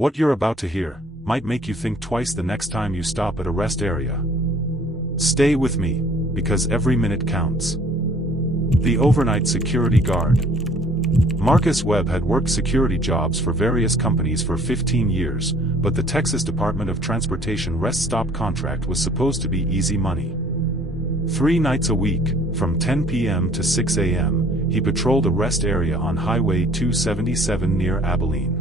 What you're about to hear might make you think twice the next time you stop at a rest area. Stay with me, because every minute counts. The overnight security guard. Marcus Webb had worked security jobs for various companies for 15 years, but the Texas Department of Transportation rest stop contract was supposed to be easy money. 3 nights a week, from 10 p.m. to 6 a.m., he patrolled a rest area on Highway 277 near Abilene.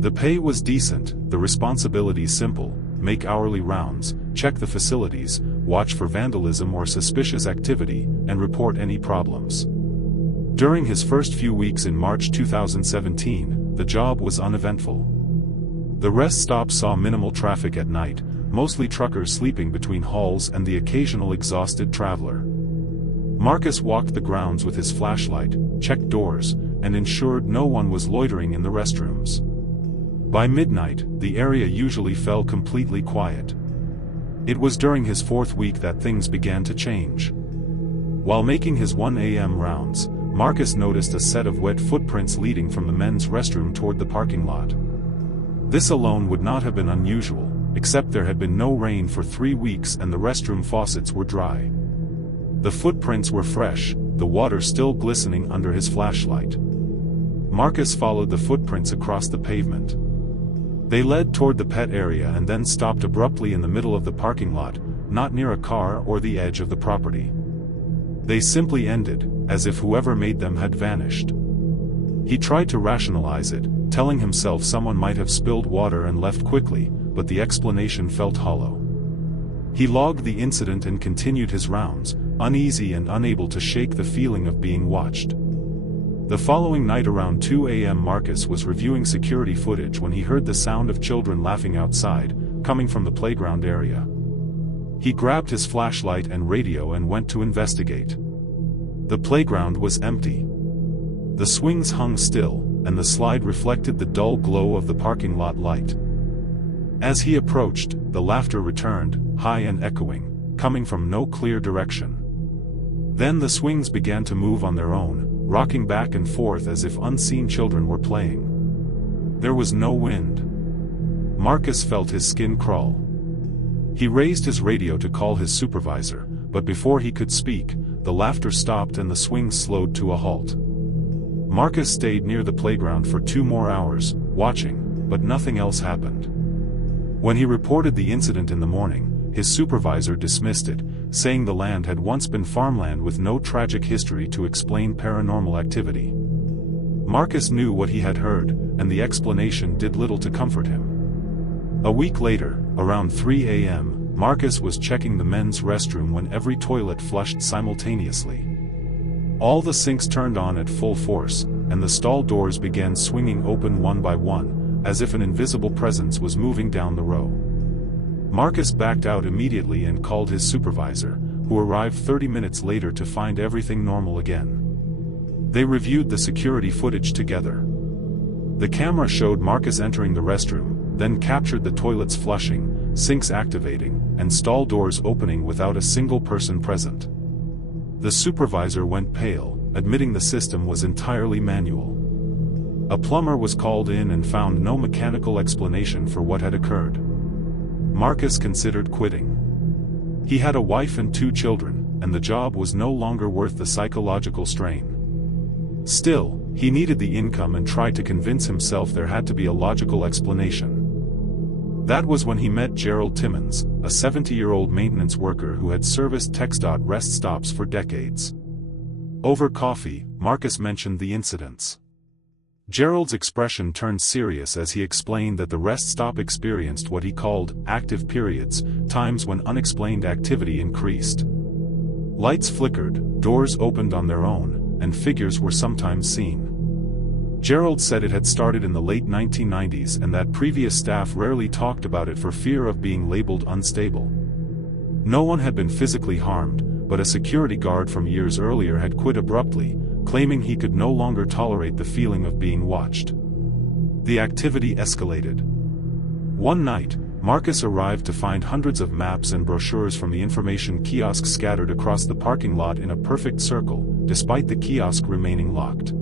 The pay was decent, the responsibilities simple: make hourly rounds, check the facilities, watch for vandalism or suspicious activity, and report any problems. During his first few weeks in March 2017, the job was uneventful. The rest stop saw minimal traffic at night, mostly truckers sleeping between hauls and the occasional exhausted traveler. Marcus walked the grounds with his flashlight, checked doors, and ensured no one was loitering in the restrooms. By midnight, the area usually fell completely quiet. It was during his 4th week that things began to change. While making his 1 a.m. rounds, Marcus noticed a set of wet footprints leading from the men's restroom toward the parking lot. This alone would not have been unusual, except there had been no rain for 3 weeks and the restroom faucets were dry. The footprints were fresh, the water still glistening under his flashlight. Marcus followed the footprints across the pavement. They led toward the pet area and then stopped abruptly in the middle of the parking lot, not near a car or the edge of the property. They simply ended, as if whoever made them had vanished. He tried to rationalize it, telling himself someone might have spilled water and left quickly, but the explanation felt hollow. He logged the incident and continued his rounds, uneasy and unable to shake the feeling of being watched. The following night around 2 a.m. Marcus was reviewing security footage when he heard the sound of children laughing outside, coming from the playground area. He grabbed his flashlight and radio and went to investigate. The playground was empty. The swings hung still, and the slide reflected the dull glow of the parking lot light. As he approached, the laughter returned, high and echoing, coming from no clear direction. Then the swings began to move on their own, rocking back and forth as if unseen children were playing. There was no wind. Marcus felt his skin crawl. He raised his radio to call his supervisor, but before he could speak, the laughter stopped and the swings slowed to a halt. Marcus stayed near the playground for 2 more hours, watching, but nothing else happened. When he reported the incident in the morning, his supervisor dismissed it, saying the land had once been farmland with no tragic history to explain paranormal activity. Marcus knew what he had heard, and the explanation did little to comfort him. A week later, around 3 a.m., Marcus was checking the men's restroom when every toilet flushed simultaneously. All the sinks turned on at full force, and the stall doors began swinging open one by one, as if an invisible presence was moving down the row. Marcus backed out immediately and called his supervisor, who arrived 30 minutes later to find everything normal again. They reviewed the security footage together. The camera showed Marcus entering the restroom, then captured the toilets flushing, sinks activating, and stall doors opening without a single person present. The supervisor went pale, admitting the system was entirely manual. A plumber was called in and found no mechanical explanation for what had occurred. Marcus considered quitting. He had a wife and 2 children, and the job was no longer worth the psychological strain. Still, he needed the income and tried to convince himself there had to be a logical explanation. That was when he met Gerald Timmons, a 70-year-old maintenance worker who had serviced TxDOT rest stops for decades. Over coffee, Marcus mentioned the incidents. Gerald's expression turned serious as he explained that the rest stop experienced what he called active periods, times when unexplained activity increased. Lights flickered, doors opened on their own, and figures were sometimes seen. Gerald said it had started in the late 1990s and that previous staff rarely talked about it for fear of being labeled unstable. No one had been physically harmed, but a security guard from years earlier had quit abruptly, claiming he could no longer tolerate the feeling of being watched. The activity escalated. One night, Marcus arrived to find hundreds of maps and brochures from the information kiosk scattered across the parking lot in a perfect circle, despite the kiosk remaining locked.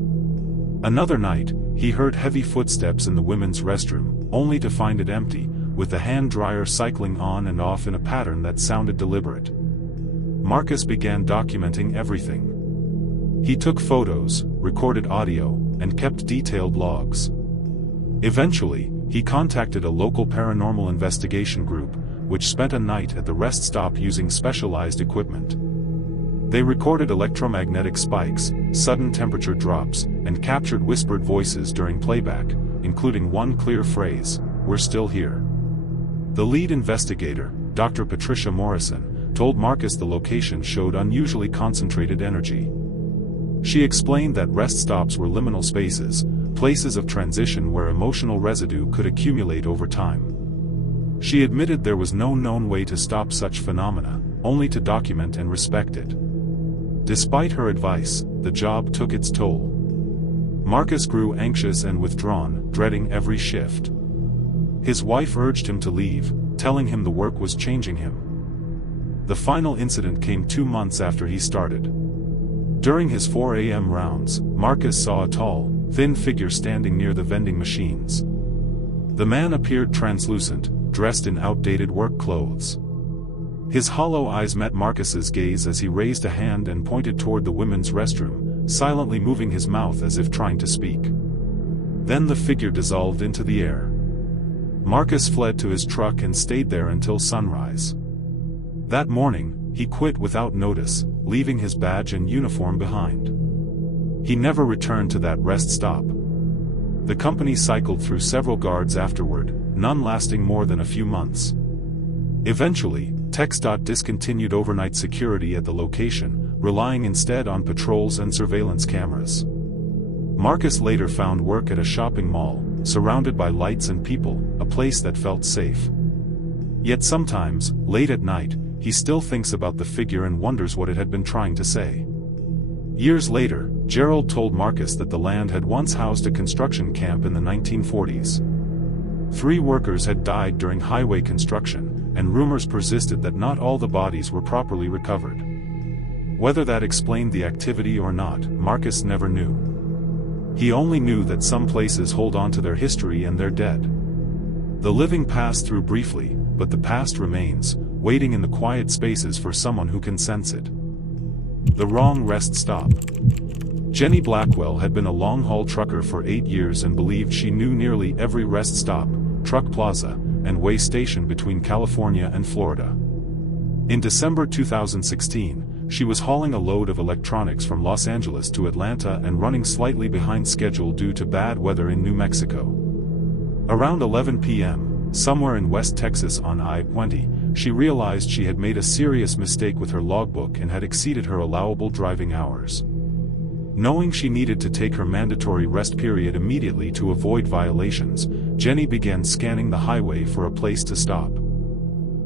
Another night, he heard heavy footsteps in the women's restroom, only to find it empty, with the hand dryer cycling on and off in a pattern that sounded deliberate. Marcus began documenting everything. He took photos, recorded audio, and kept detailed logs. Eventually, he contacted a local paranormal investigation group, which spent a night at the rest stop using specialized equipment. They recorded electromagnetic spikes, sudden temperature drops, and captured whispered voices during playback, including one clear phrase, "We're still here." The lead investigator, Dr. Patricia Morrison, told Marcus the location showed unusually concentrated energy. She explained that rest stops were liminal spaces, places of transition where emotional residue could accumulate over time. She admitted there was no known way to stop such phenomena, only to document and respect it. Despite her advice, the job took its toll. Marcus grew anxious and withdrawn, dreading every shift. His wife urged him to leave, telling him the work was changing him. The final incident came 2 months after he started. During his 4 a.m. rounds, Marcus saw a tall, thin figure standing near the vending machines. The man appeared translucent, dressed in outdated work clothes. His hollow eyes met Marcus's gaze as he raised a hand and pointed toward the women's restroom, silently moving his mouth as if trying to speak. Then the figure dissolved into the air. Marcus fled to his truck and stayed there until sunrise. That morning, he quit without notice, leaving his badge and uniform behind. He never returned to that rest stop. The company cycled through several guards afterward, none lasting more than a few months. Eventually, TxDOT discontinued overnight security at the location, relying instead on patrols and surveillance cameras. Marcus later found work at a shopping mall, surrounded by lights and people, a place that felt safe. Yet sometimes, late at night, he still thinks about the figure and wonders what it had been trying to say. Years later, Gerald told Marcus that the land had once housed a construction camp in the 1940s. 3 workers had died during highway construction, and rumors persisted that not all the bodies were properly recovered. Whether that explained the activity or not, Marcus never knew. He only knew that some places hold on to their history and their dead. The living pass through briefly, but the past remains, waiting in the quiet spaces for someone who can sense it. The wrong rest stop. Jenny Blackwell had been a long-haul trucker for 8 years and believed she knew nearly every rest stop, truck plaza, and way station between California and Florida. In December 2016, she was hauling a load of electronics from Los Angeles to Atlanta and running slightly behind schedule due to bad weather in New Mexico. Around 11 p.m., somewhere in West Texas on I-20, she realized she had made a serious mistake with her logbook and had exceeded her allowable driving hours. Knowing she needed to take her mandatory rest period immediately to avoid violations, Jenny began scanning the highway for a place to stop.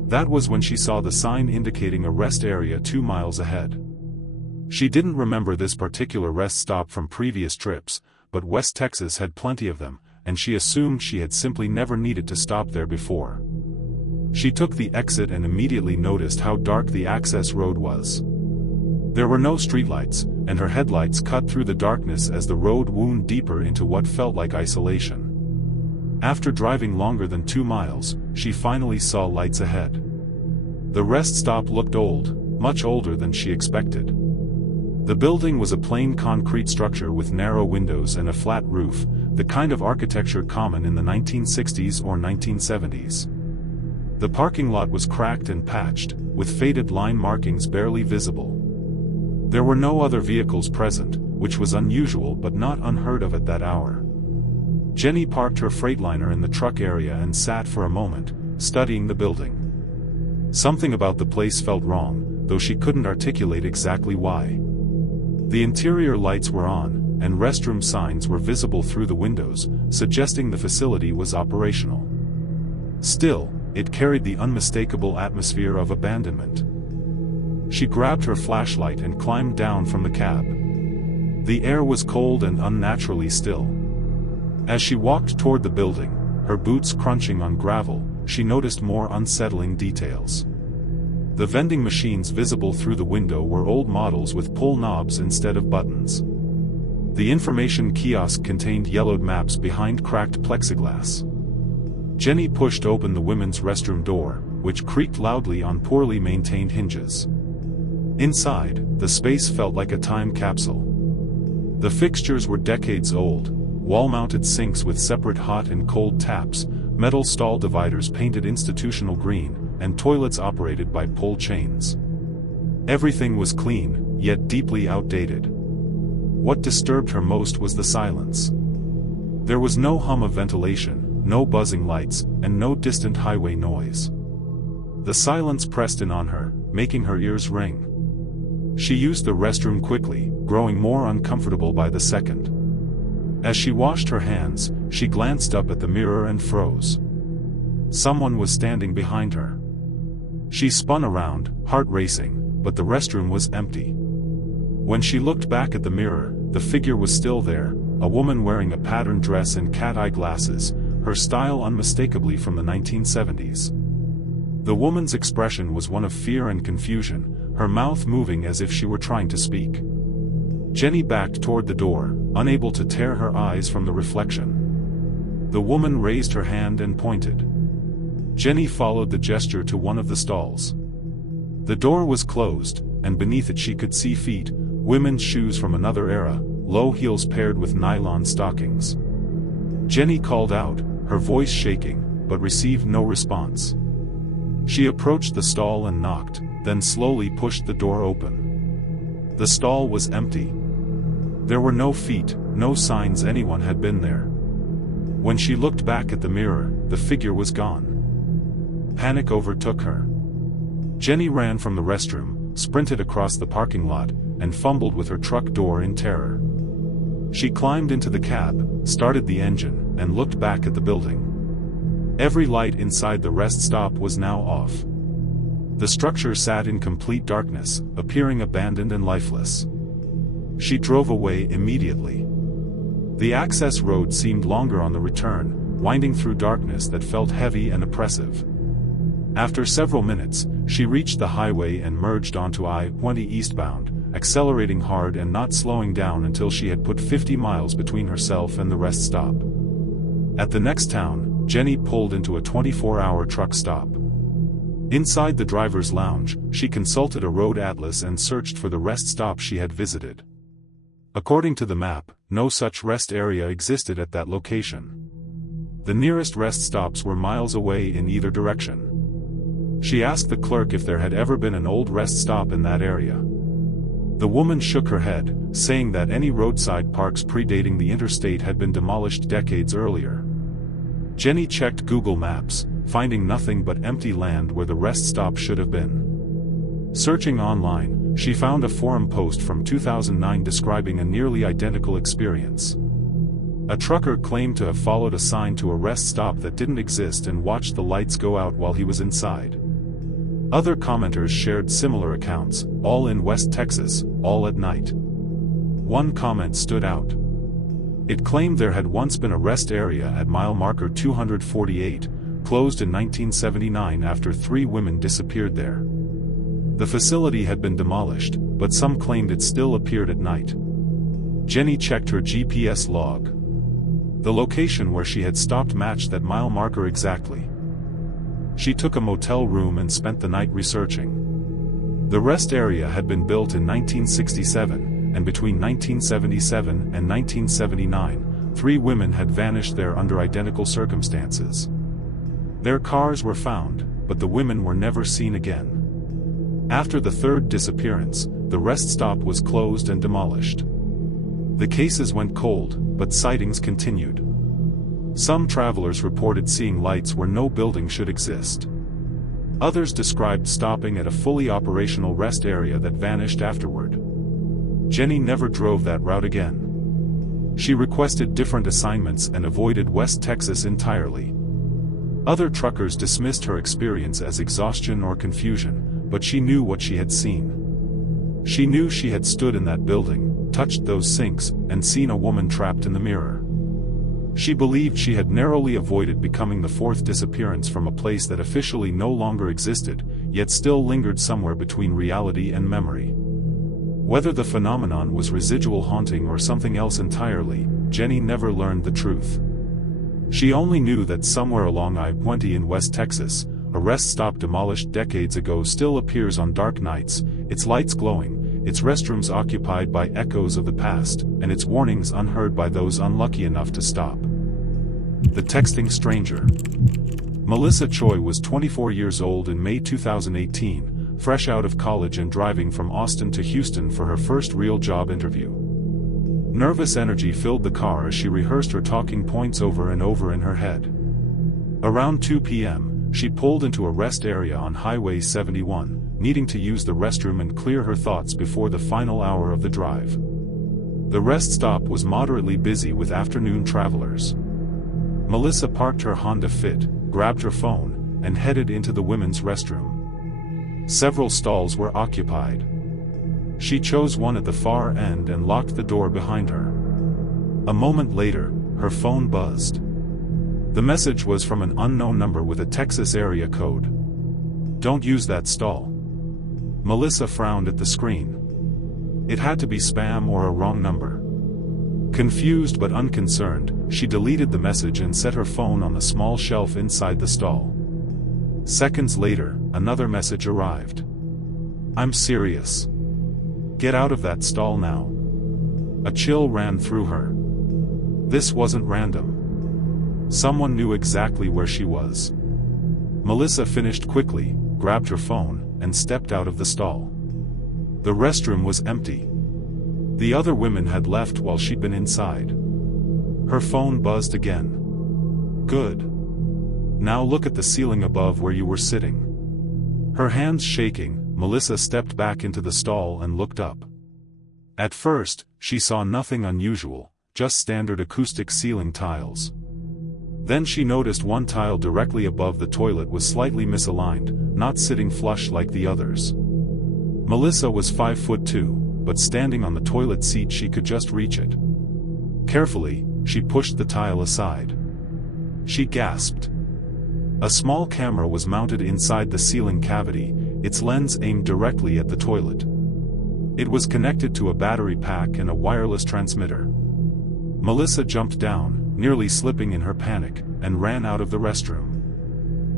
That was when she saw the sign indicating a rest area 2 miles ahead. She didn't remember this particular rest stop from previous trips, but West Texas had plenty of them, and she assumed she had simply never needed to stop there before. She took the exit and immediately noticed how dark the access road was. There were no streetlights, and her headlights cut through the darkness as the road wound deeper into what felt like isolation. After driving longer than 2 miles, she finally saw lights ahead. The rest stop looked old, much older than she expected. The building was a plain concrete structure with narrow windows and a flat roof, the kind of architecture common in the 1960s or 1970s. The parking lot was cracked and patched, with faded line markings barely visible. There were no other vehicles present, which was unusual but not unheard of at that hour. Jenny parked her Freightliner in the truck area and sat for a moment, studying the building. Something about the place felt wrong, though she couldn't articulate exactly why. The interior lights were on, and restroom signs were visible through the windows, suggesting the facility was operational. Still, it carried the unmistakable atmosphere of abandonment. She grabbed her flashlight and climbed down from the cab. The air was cold and unnaturally still. As she walked toward the building, her boots crunching on gravel, she noticed more unsettling details. The vending machines visible through the window were old models with pull knobs instead of buttons. The information kiosk contained yellowed maps behind cracked plexiglass. Jenny pushed open the women's restroom door, which creaked loudly on poorly maintained hinges. Inside, the space felt like a time capsule. The fixtures were decades old: wall-mounted sinks with separate hot and cold taps, metal stall dividers painted institutional green, and toilets operated by pull chains. Everything was clean, yet deeply outdated. What disturbed her most was the silence. There was no hum of ventilation, no buzzing lights, and no distant highway noise. The silence pressed in on her, making her ears ring. She used the restroom quickly, growing more uncomfortable by the second. As she washed her hands, she glanced up at the mirror and froze. Someone was standing behind her. She spun around, heart racing, but the restroom was empty. When she looked back at the mirror, the figure was still there, a woman wearing a patterned dress and cat-eye glasses, her style unmistakably from the 1970s. The woman's expression was one of fear and confusion, her mouth moving as if she were trying to speak. Jenny backed toward the door, unable to tear her eyes from the reflection. The woman raised her hand and pointed. Jenny followed the gesture to one of the stalls. The door was closed, and beneath it she could see feet, women's shoes from another era, low heels paired with nylon stockings. Jenny called out, her voice shaking, but received no response. She approached the stall and knocked, then slowly pushed the door open. The stall was empty. There were no feet, no signs anyone had been there. When she looked back at the mirror, the figure was gone. Panic overtook her. Jenny ran from the restroom, sprinted across the parking lot, and fumbled with her truck door in terror. She climbed into the cab, started the engine, and looked back at the building. Every light inside the rest stop was now off. The structure sat in complete darkness, appearing abandoned and lifeless. She drove away immediately. The access road seemed longer on the return, winding through darkness that felt heavy and oppressive. After several minutes, she reached the highway and merged onto I-20 eastbound, accelerating hard and not slowing down until she had put 50 miles between herself and the rest stop. At the next town, Jenny pulled into a 24-hour truck stop. Inside the driver's lounge, she consulted a road atlas and searched for the rest stop she had visited. According to the map, no such rest area existed at that location. The nearest rest stops were miles away in either direction. She asked the clerk if there had ever been an old rest stop in that area. The woman shook her head, saying that any roadside parks predating the interstate had been demolished decades earlier. Jenny checked Google Maps, finding nothing but empty land where the rest stop should have been. Searching online, she found a forum post from 2009 describing a nearly identical experience. A trucker claimed to have followed a sign to a rest stop that didn't exist and watched the lights go out while he was inside. Other commenters shared similar accounts, all in West Texas, all at night. One comment stood out. It claimed there had once been a rest area at mile marker 248, closed in 1979 after 3 women disappeared there. The facility had been demolished, but some claimed it still appeared at night. Jenny checked her GPS log. The location where she had stopped matched that mile marker exactly. She took a motel room and spent the night researching. The rest area had been built in 1967, and between 1977 and 1979, 3 women had vanished there under identical circumstances. Their cars were found, but the women were never seen again. After the 3rd disappearance, the rest stop was closed and demolished. The cases went cold, but sightings continued. Some travelers reported seeing lights where no building should exist. Others described stopping at a fully operational rest area that vanished afterward. Jenny never drove that route again. She requested different assignments and avoided West Texas entirely. Other truckers dismissed her experience as exhaustion or confusion, but she knew what she had seen. She knew she had stood in that building, touched those sinks, and seen a woman trapped in the mirror. She believed she had narrowly avoided becoming the 4th disappearance from a place that officially no longer existed, yet still lingered somewhere between reality and memory. Whether the phenomenon was residual haunting or something else entirely, Jenny never learned the truth. She only knew that somewhere along I-20 in West Texas, a rest stop demolished decades ago still appears on dark nights, its lights glowing, its restrooms occupied by echoes of the past, and its warnings unheard by those unlucky enough to stop. The texting stranger. Melissa Choi was 24 years old in May 2018, fresh out of college and driving from Austin to Houston for her first real job interview. Nervous energy filled the car as she rehearsed her talking points over and over in her head. Around 2 p.m., she pulled into a rest area on Highway 71, needing to use the restroom and clear her thoughts before the final hour of the drive. The rest stop was moderately busy with afternoon travelers. Melissa parked her Honda Fit, grabbed her phone, and headed into the women's restroom. Several stalls were occupied. She chose one at the far end and locked the door behind her. A moment later, her phone buzzed. The message was from an unknown number with a Texas area code. "Don't use that stall." Melissa frowned at the screen. It had to be spam or a wrong number. Confused but unconcerned, she deleted the message and set her phone on the small shelf inside the stall. Seconds later, another message arrived. "I'm serious. Get out of that stall now." A chill ran through her. This wasn't random. Someone knew exactly where she was. Melissa finished quickly, grabbed her phone, and stepped out of the stall. The restroom was empty. The other women had left while she'd been inside. Her phone buzzed again. "Good. Now look at the ceiling above where you were sitting." Her hands shaking, Melissa stepped back into the stall and looked up. At first, she saw nothing unusual, just standard acoustic ceiling tiles. Then she noticed one tile directly above the toilet was slightly misaligned, not sitting flush like the others. Melissa was 5'2", but standing on the toilet seat she could just reach it. Carefully, she pushed the tile aside. She gasped. A small camera was mounted inside the ceiling cavity, its lens aimed directly at the toilet. It was connected to a battery pack and a wireless transmitter. Melissa jumped down, nearly slipping in her panic, and ran out of the restroom.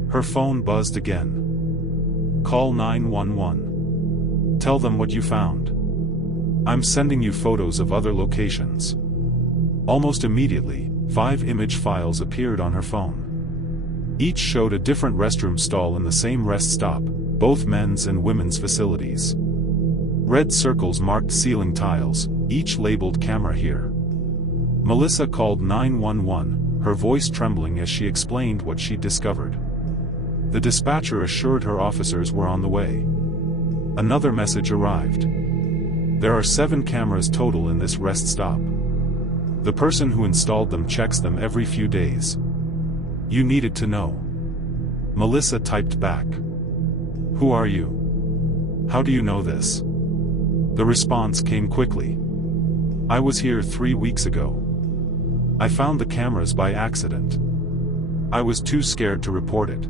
Her phone buzzed again. "Call 911. Tell them what you found. I'm sending you photos of other locations." Almost immediately, 5 image files appeared on her phone. Each showed a different restroom stall in the same rest stop, both men's and women's facilities. Red circles marked ceiling tiles, each labeled "Camera Here." Melissa called 911, her voice trembling as she explained what she'd discovered. The dispatcher assured her officers were on the way. Another message arrived. "There are 7 cameras total in this rest stop. The person who installed them checks them every few days. You needed to know." Melissa typed back. "Who are you? How do you know this?" The response came quickly. "I was here 3 weeks ago. I found the cameras by accident. I was too scared to report it.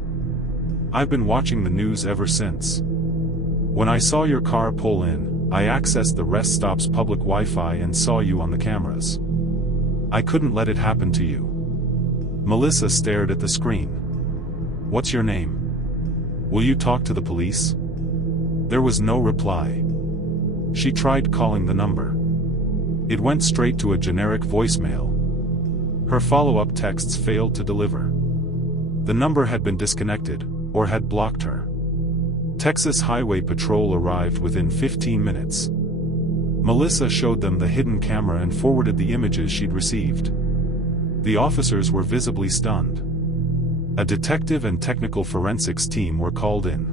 I've been watching the news ever since. When I saw your car pull in, I accessed the rest stop's public Wi-Fi and saw you on the cameras. I couldn't let it happen to you." Melissa stared at the screen. "What's your name? Will you talk to the police?" There was no reply. She tried calling the number. It went straight to a generic voicemail. Her follow-up texts failed to deliver. The number had been disconnected, or had blocked her. Texas Highway Patrol arrived within 15 minutes. Melissa showed them the hidden camera and forwarded the images she'd received. The officers were visibly stunned. A detective and technical forensics team were called in.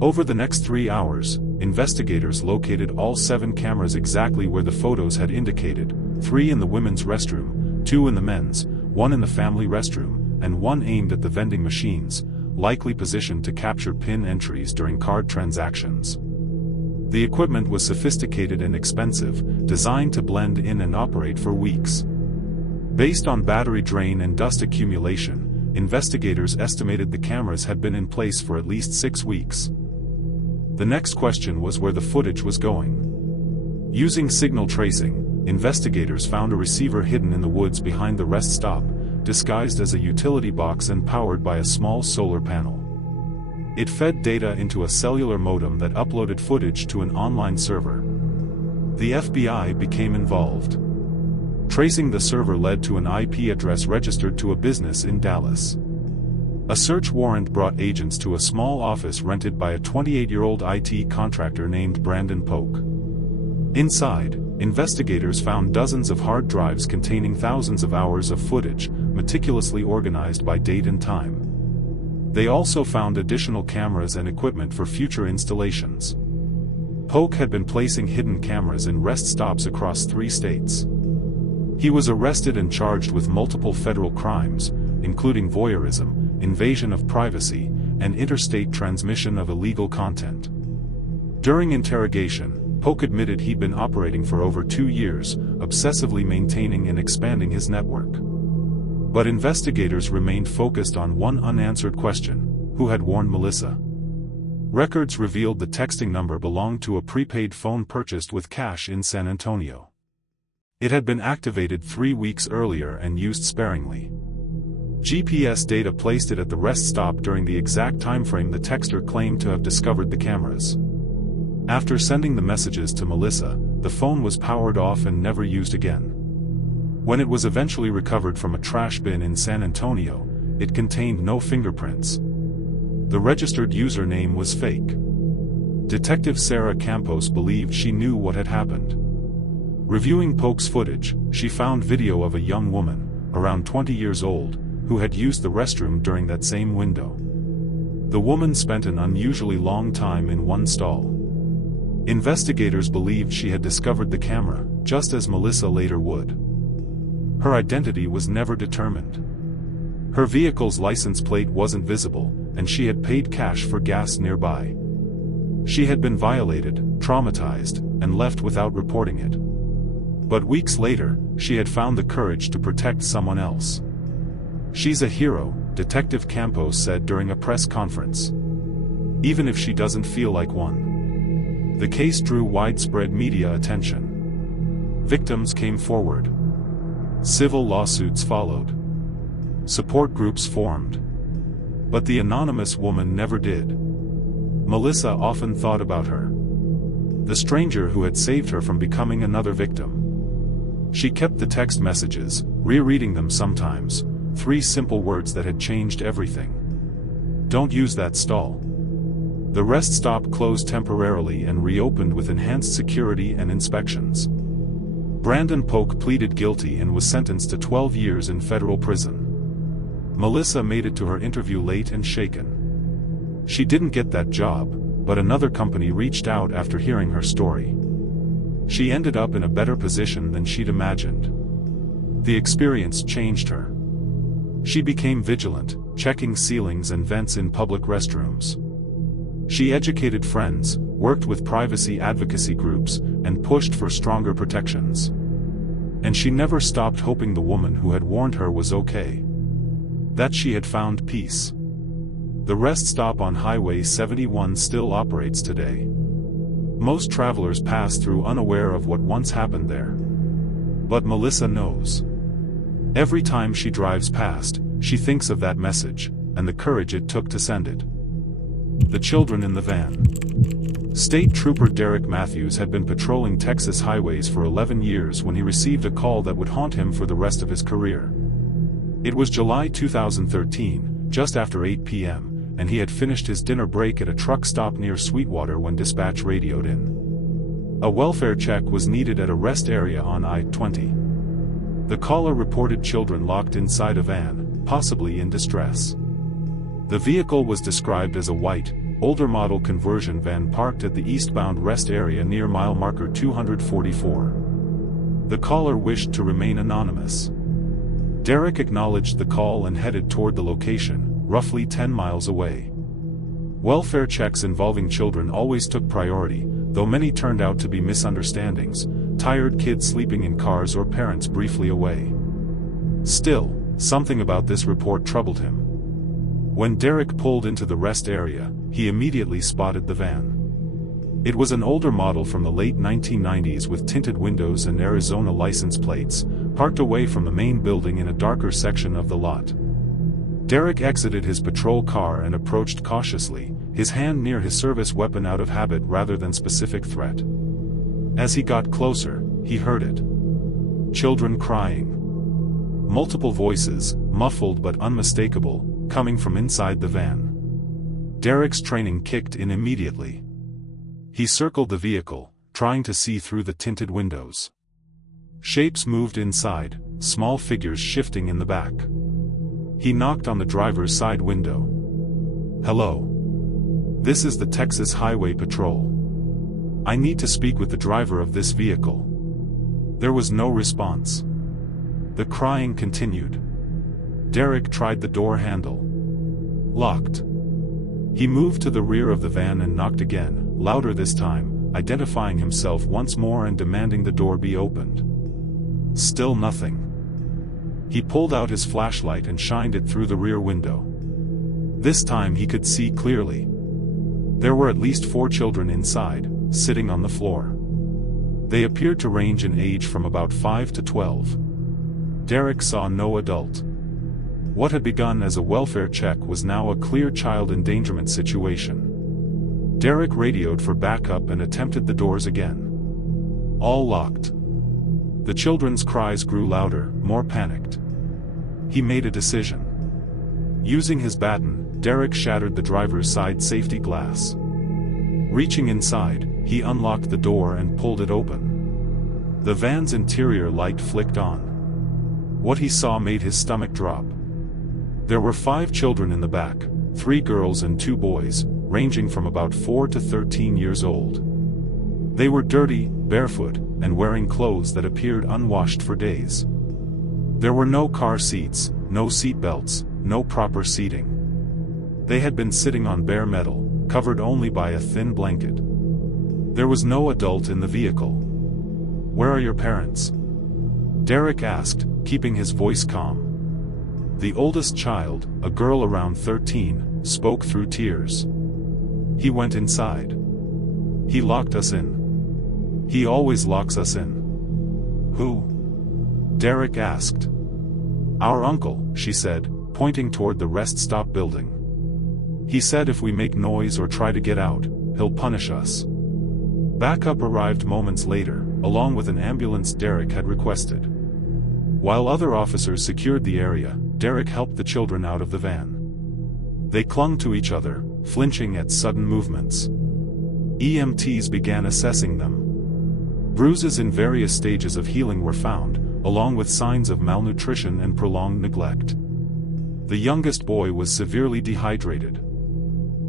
Over the next 3 hours, investigators located all 7 cameras exactly where the photos had indicated, 3 in the women's restroom, 2 in the men's, 1 in the family restroom, and 1 aimed at the vending machines, likely positioned to capture PIN entries during card transactions. The equipment was sophisticated and expensive, designed to blend in and operate for weeks. Based on battery drain and dust accumulation, investigators estimated the cameras had been in place for at least 6 weeks. The next question was where the footage was going. Using signal tracing, investigators found a receiver hidden in the woods behind the rest stop, disguised as a utility box and powered by a small solar panel. It fed data into a cellular modem that uploaded footage to an online server. The FBI became involved. Tracing the server led to an IP address registered to a business in Dallas. A search warrant brought agents to a small office rented by a 28-year-old IT contractor named Brandon Polk. Inside, investigators found dozens of hard drives containing thousands of hours of footage, meticulously organized by date and time. They also found additional cameras and equipment for future installations. Polk had been placing hidden cameras in rest stops across 3 states. He was arrested and charged with multiple federal crimes, including voyeurism, invasion of privacy, and interstate transmission of illegal content. During interrogation, Polk admitted he'd been operating for over 2 years, obsessively maintaining and expanding his network. But investigators remained focused on one unanswered question: who had warned Melissa? Records revealed the texting number belonged to a prepaid phone purchased with cash in San Antonio. It had been activated 3 weeks earlier and used sparingly. GPS data placed it at the rest stop during the exact timeframe the texter claimed to have discovered the cameras. After sending the messages to Melissa, the phone was powered off and never used again. When it was eventually recovered from a trash bin in San Antonio, it contained no fingerprints. The registered username was fake. Detective Sarah Campos believed she knew what had happened. Reviewing Polk's footage, she found video of a young woman, around 20 years old, who had used the restroom during that same window. The woman spent an unusually long time in one stall. Investigators believed she had discovered the camera, just as Melissa later would. Her identity was never determined. Her vehicle's license plate wasn't visible, and she had paid cash for gas nearby. She had been violated, traumatized, and left without reporting it. But weeks later, she had found the courage to protect someone else. "She's a hero," Detective Campos said during a press conference. "Even if she doesn't feel like one." The case drew widespread media attention. Victims came forward. Civil lawsuits followed. Support groups formed. But the anonymous woman never did. Melissa often thought about her. The stranger who had saved her from becoming another victim. She kept the text messages, rereading them sometimes, 3 simple words that had changed everything. "Don't use that stall." The rest stop closed temporarily and reopened with enhanced security and inspections. Brandon Polk pleaded guilty and was sentenced to 12 years in federal prison. Melissa made it to her interview late and shaken. She didn't get that job, but another company reached out after hearing her story. She ended up in a better position than she'd imagined. The experience changed her. She became vigilant, checking ceilings and vents in public restrooms. She educated friends, worked with privacy advocacy groups, and pushed for stronger protections. And she never stopped hoping the woman who had warned her was okay. That she had found peace. The rest stop on Highway 71 still operates today. Most travelers pass through unaware of what once happened there. But Melissa knows. Every time she drives past, she thinks of that message, and the courage it took to send it. The children in the van. State Trooper Derek Matthews had been patrolling Texas highways for 11 years when he received a call that would haunt him for the rest of his career. It was July 2013, just after 8 p.m., and he had finished his dinner break at a truck stop near Sweetwater when dispatch radioed in. A welfare check was needed at a rest area on I-20. The caller reported children locked inside a van, possibly in distress. The vehicle was described as a white, older model conversion van parked at the eastbound rest area near mile marker 244. The caller wished to remain anonymous. Derek acknowledged the call and headed toward the location, roughly 10 miles away. Welfare checks involving children always took priority, though many turned out to be misunderstandings, tired kids sleeping in cars or parents briefly away. Still, something about this report troubled him. When Derek pulled into the rest area, he immediately spotted the van. It was an older model from the late 1990s with tinted windows and Arizona license plates, parked away from the main building in a darker section of the lot. Derek exited his patrol car and approached cautiously, his hand near his service weapon out of habit rather than specific threat. As he got closer, he heard it. Children crying. Multiple voices, muffled but unmistakable, coming from inside the van. Derek's training kicked in immediately. He circled the vehicle, trying to see through the tinted windows. Shapes moved inside, small figures shifting in the back. He knocked on the driver's side window. "Hello. This is the Texas Highway Patrol. I need to speak with the driver of this vehicle." There was no response. The crying continued. Derek tried the door handle. Locked. He moved to the rear of the van and knocked again, louder this time, identifying himself once more and demanding the door be opened. Still nothing. He pulled out his flashlight and shined it through the rear window. This time he could see clearly. There were at least 4 children inside, sitting on the floor. They appeared to range in age from about 5 to 12. Derek saw no adult. What had begun as a welfare check was now a clear child endangerment situation. Derek radioed for backup and attempted the doors again. All locked. The children's cries grew louder, more panicked. He made a decision. Using his baton, Derek shattered the driver's side safety glass. Reaching inside, he unlocked the door and pulled it open. The van's interior light flicked on. What he saw made his stomach drop. There were 5 children in the back, 3 girls and 2 boys, ranging from about 4 to 13 years old. They were dirty, barefoot, and wearing clothes that appeared unwashed for days. There were no car seats, no seat belts, no proper seating. They had been sitting on bare metal, covered only by a thin blanket. There was no adult in the vehicle. "Where are your parents?" Derek asked, keeping his voice calm. The oldest child, a girl around 13, spoke through tears. "He went inside. He locked us in. He always locks us in." "Who?" Derek asked. "Our uncle," she said, pointing toward the rest stop building. "He said if we make noise or try to get out, he'll punish us." Backup arrived moments later, along with an ambulance Derek had requested. While other officers secured the area, Derek helped the children out of the van. They clung to each other, flinching at sudden movements. EMTs began assessing them. Bruises in various stages of healing were found, along with signs of malnutrition and prolonged neglect. The youngest boy was severely dehydrated.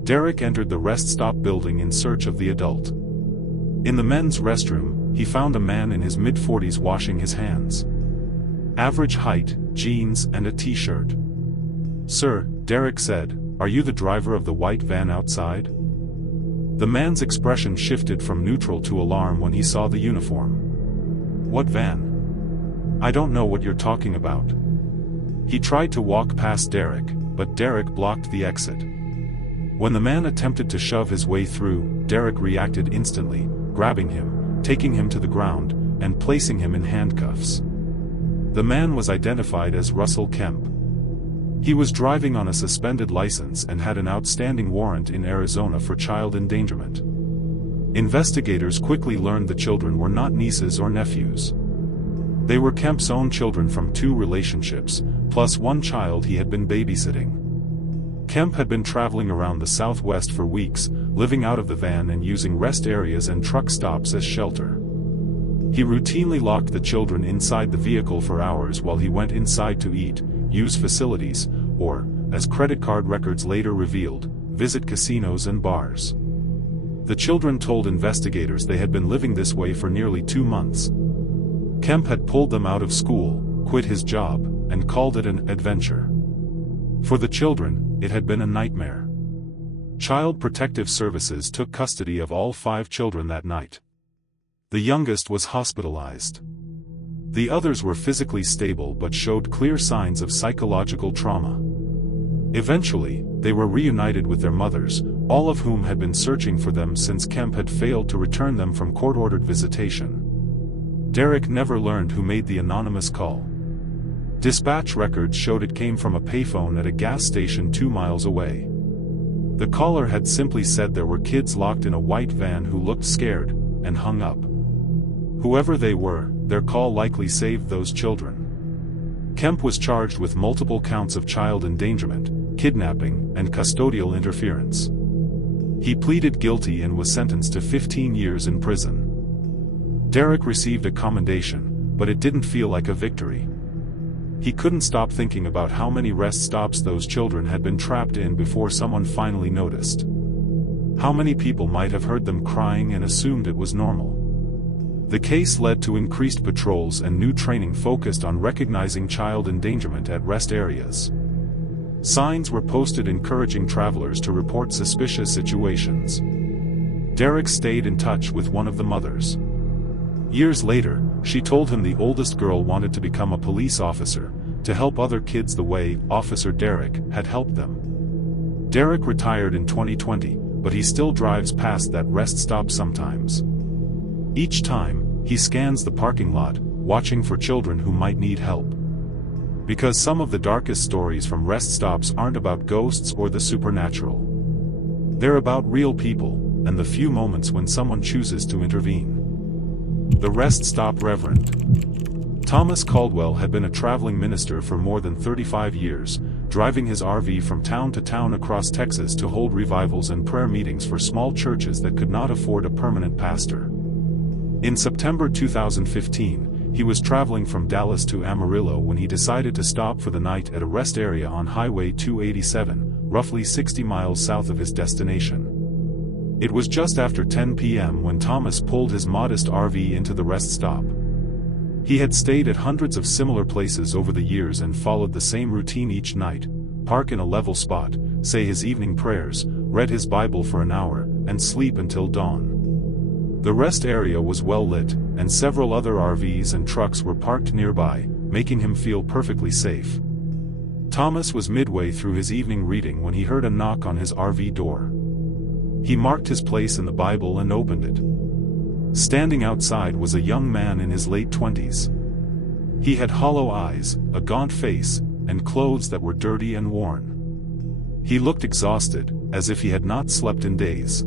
Derek entered the rest stop building in search of the adult. In the men's restroom, he found a man in his mid-40s washing his hands. Average height, jeans and a t-shirt. "Sir," Derek said, "are you the driver of the white van outside?" The man's expression shifted from neutral to alarm when he saw the uniform. "What van? I don't know what you're talking about." He tried to walk past Derek, but Derek blocked the exit. When the man attempted to shove his way through, Derek reacted instantly, grabbing him, taking him to the ground, and placing him in handcuffs. The man was identified as Russell Kemp. He was driving on a suspended license and had an outstanding warrant in Arizona for child endangerment. Investigators quickly learned the children were not nieces or nephews. They were Kemp's own children from 2 relationships, plus 1 child he had been babysitting. Kemp had been traveling around the Southwest for weeks, living out of the van and using rest areas and truck stops as shelter. He routinely locked the children inside the vehicle for hours while he went inside to eat, use facilities, or, as credit card records later revealed, visit casinos and bars. The children told investigators they had been living this way for nearly 2 months. Kemp had pulled them out of school, quit his job, and called it an adventure. For the children, it had been a nightmare. Child Protective Services took custody of all 5 children that night. The youngest was hospitalized. The others were physically stable but showed clear signs of psychological trauma. Eventually, they were reunited with their mothers, all of whom had been searching for them since Kemp had failed to return them from court-ordered visitation. Derek never learned who made the anonymous call. Dispatch records showed it came from a payphone at a gas station 2 miles away. The caller had simply said there were kids locked in a white van who looked scared, and hung up. Whoever they were, their call likely saved those children. Kemp was charged with multiple counts of child endangerment, kidnapping, and custodial interference. He pleaded guilty and was sentenced to 15 years in prison. Derek received a commendation, but it didn't feel like a victory. He couldn't stop thinking about how many rest stops those children had been trapped in before someone finally noticed. How many people might have heard them crying and assumed it was normal. The case led to increased patrols and new training focused on recognizing child endangerment at rest areas. Signs were posted encouraging travelers to report suspicious situations. Derek stayed in touch with one of the mothers. Years later, she told him the oldest girl wanted to become a police officer, to help other kids the way Officer Derek had helped them. Derek retired in 2020, but he still drives past that rest stop sometimes. Each time, he scans the parking lot, watching for children who might need help. Because some of the darkest stories from rest stops aren't about ghosts or the supernatural. They're about real people, and the few moments when someone chooses to intervene. The Rest Stop Reverend. Thomas Caldwell had been a traveling minister for more than 35 years, driving his RV from town to town across Texas to hold revivals and prayer meetings for small churches that could not afford a permanent pastor. In September 2015, he was traveling from Dallas to Amarillo when he decided to stop for the night at a rest area on Highway 287, roughly 60 miles south of his destination. It was just after 10 p.m. when Thomas pulled his modest RV into the rest stop. He had stayed at hundreds of similar places over the years and followed the same routine each night: park in a level spot, say his evening prayers, read his Bible for an hour, and sleep until dawn. The rest area was well lit, and several other RVs and trucks were parked nearby, making him feel perfectly safe. Thomas was midway through his evening reading when he heard a knock on his RV door. He marked his place in the Bible and opened it. Standing outside was a young man in his late 20s. He had hollow eyes, a gaunt face, and clothes that were dirty and worn. He looked exhausted, as if he had not slept in days.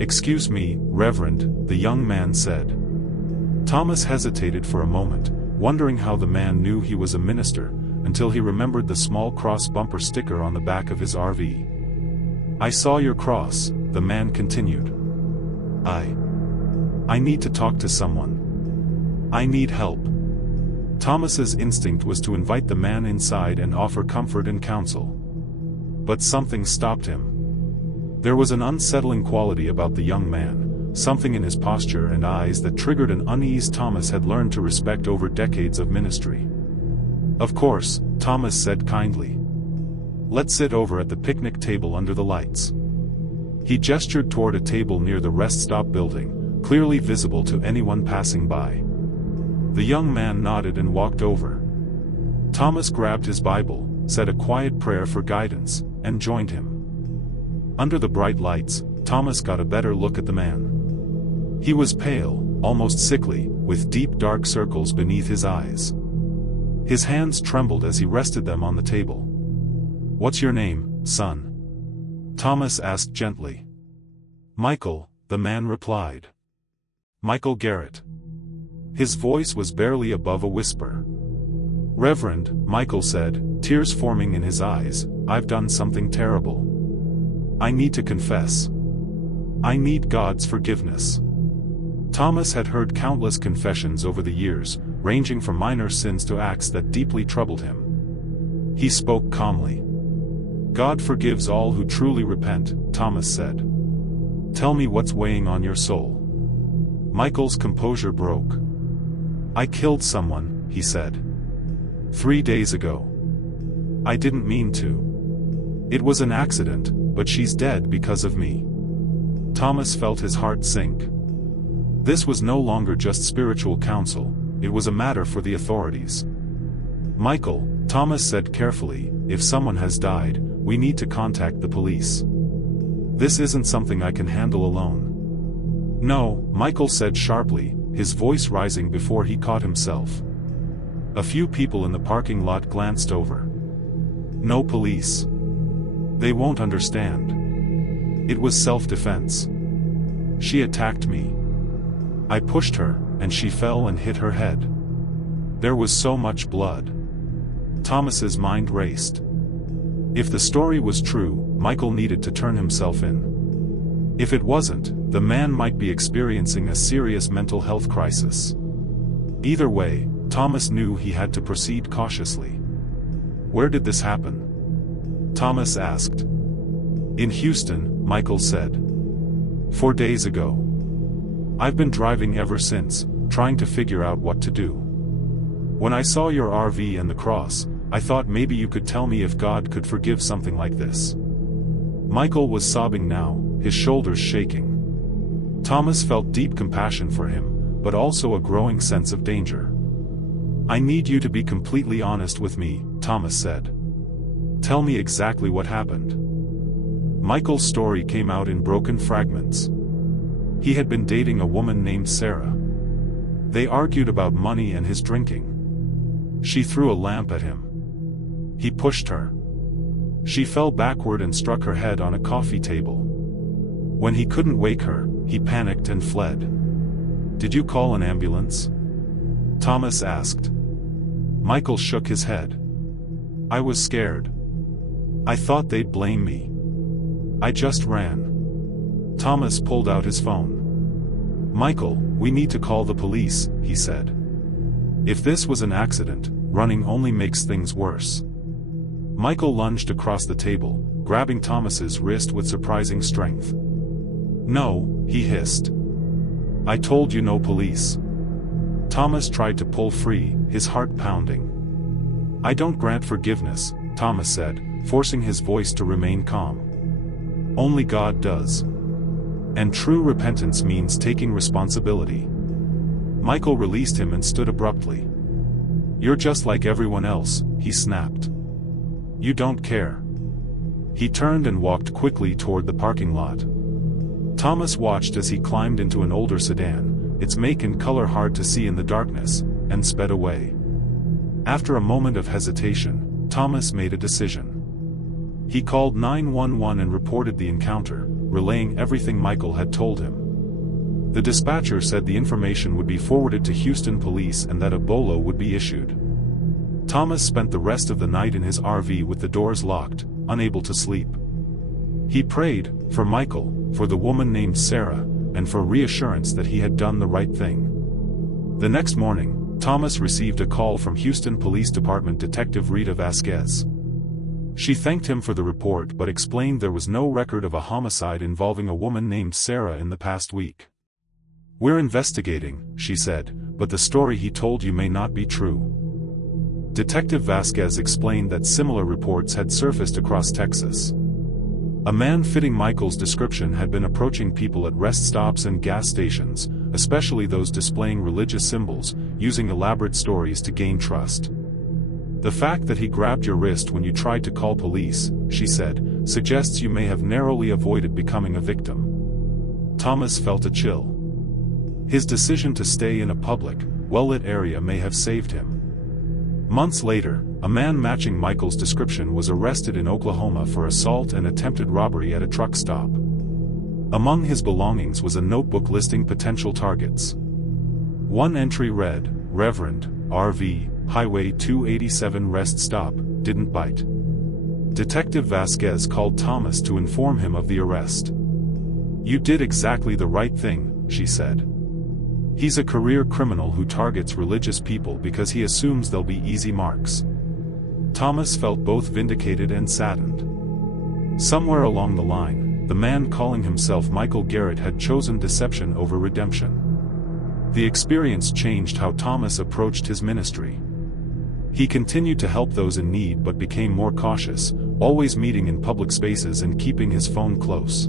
"Excuse me, Reverend," the young man said. Thomas hesitated for a moment, wondering how the man knew he was a minister, until he remembered the small cross bumper sticker on the back of his RV. "I saw your cross," the man continued. I need to talk to someone. I need help." Thomas's instinct was to invite the man inside and offer comfort and counsel. But something stopped him. There was an unsettling quality about the young man, something in his posture and eyes that triggered an unease Thomas had learned to respect over decades of ministry. "Of course," Thomas said kindly. "Let's sit over at the picnic table under the lights." He gestured toward a table near the rest stop building, clearly visible to anyone passing by. The young man nodded and walked over. Thomas grabbed his Bible, said a quiet prayer for guidance, and joined him. Under the bright lights, Thomas got a better look at the man. He was pale, almost sickly, with deep dark circles beneath his eyes. His hands trembled as he rested them on the table. "What's your name, son?" Thomas asked gently. "Michael," the man replied. "Michael Garrett." His voice was barely above a whisper. "Reverend," Michael said, tears forming in his eyes, "I've done something terrible. I need to confess. I need God's forgiveness." Thomas had heard countless confessions over the years, ranging from minor sins to acts that deeply troubled him. He spoke calmly. "God forgives all who truly repent," Thomas said. "Tell me what's weighing on your soul." Michael's composure broke. "I killed someone," he said. 3 days ago. I didn't mean to. It was an accident, but she's dead because of me." Thomas felt his heart sink. This was no longer just spiritual counsel, it was a matter for the authorities. "Michael," Thomas said carefully, "if someone has died, we need to contact the police. This isn't something I can handle alone. No, Michael said sharply, his voice rising before he caught himself. A few people in the parking lot glanced over. No police. They won't understand. It was self-defense. She attacked me. I pushed her, and she fell and hit her head. There was so much blood. Thomas's mind raced. If the story was true, Michael needed to turn himself in. If it wasn't, the man might be experiencing a serious mental health crisis. Either way, Thomas knew he had to proceed cautiously. Where did this happen? Thomas asked. In Houston, Michael said. 4 days ago. I've been driving ever since, trying to figure out what to do. When I saw your RV and the cross, I thought maybe you could tell me if God could forgive something like this. Michael was sobbing now, his shoulders shaking. Thomas felt deep compassion for him, but also a growing sense of danger. I need you to be completely honest with me, Thomas said. Tell me exactly what happened. Michael's story came out in broken fragments. He had been dating a woman named Sarah. They argued about money and his drinking. She threw a lamp at him. He pushed her. She fell backward and struck her head on a coffee table. When he couldn't wake her, he panicked and fled. Did you call an ambulance? Thomas asked. Michael shook his head. I was scared. I thought they'd blame me. I just ran. Thomas pulled out his phone. Michael, we need to call the police, he said. If this was an accident, running only makes things worse. Michael lunged across the table, grabbing Thomas's wrist with surprising strength. No, he hissed. I told you no police. Thomas tried to pull free, his heart pounding. I don't grant forgiveness, Thomas said, forcing his voice to remain calm. Only God does. And true repentance means taking responsibility. Michael released him and stood abruptly. You're just like everyone else, he snapped. You don't care. He turned and walked quickly toward the parking lot. Thomas watched as he climbed into an older sedan, its make and color hard to see in the darkness, and sped away. After a moment of hesitation, Thomas made a decision. He called 911 and reported the encounter, relaying everything Michael had told him. The dispatcher said the information would be forwarded to Houston police and that a bolo would be issued. Thomas spent the rest of the night in his RV with the doors locked, unable to sleep. He prayed, for Michael, for the woman named Sarah, and for reassurance that he had done the right thing. The next morning, Thomas received a call from Houston Police Department Detective Rita Vasquez. She thanked him for the report but explained there was no record of a homicide involving a woman named Sarah in the past week. We're investigating, she said, but the story he told you may not be true. Detective Vasquez explained that similar reports had surfaced across Texas. A man fitting Michael's description had been approaching people at rest stops and gas stations, especially those displaying religious symbols, using elaborate stories to gain trust. The fact that he grabbed your wrist when you tried to call police, she said, suggests you may have narrowly avoided becoming a victim. Thomas felt a chill. His decision to stay in a public, well-lit area may have saved him. Months later, a man matching Michael's description was arrested in Oklahoma for assault and attempted robbery at a truck stop. Among his belongings was a notebook listing potential targets. One entry read, Reverend, RV, Highway 287 rest stop, didn't bite. Detective Vasquez called Thomas to inform him of the arrest. You did exactly the right thing, she said. He's a career criminal who targets religious people because he assumes they'll be easy marks. Thomas felt both vindicated and saddened. Somewhere along the line, the man calling himself Michael Garrett had chosen deception over redemption. The experience changed how Thomas approached his ministry. He continued to help those in need but became more cautious, always meeting in public spaces and keeping his phone close.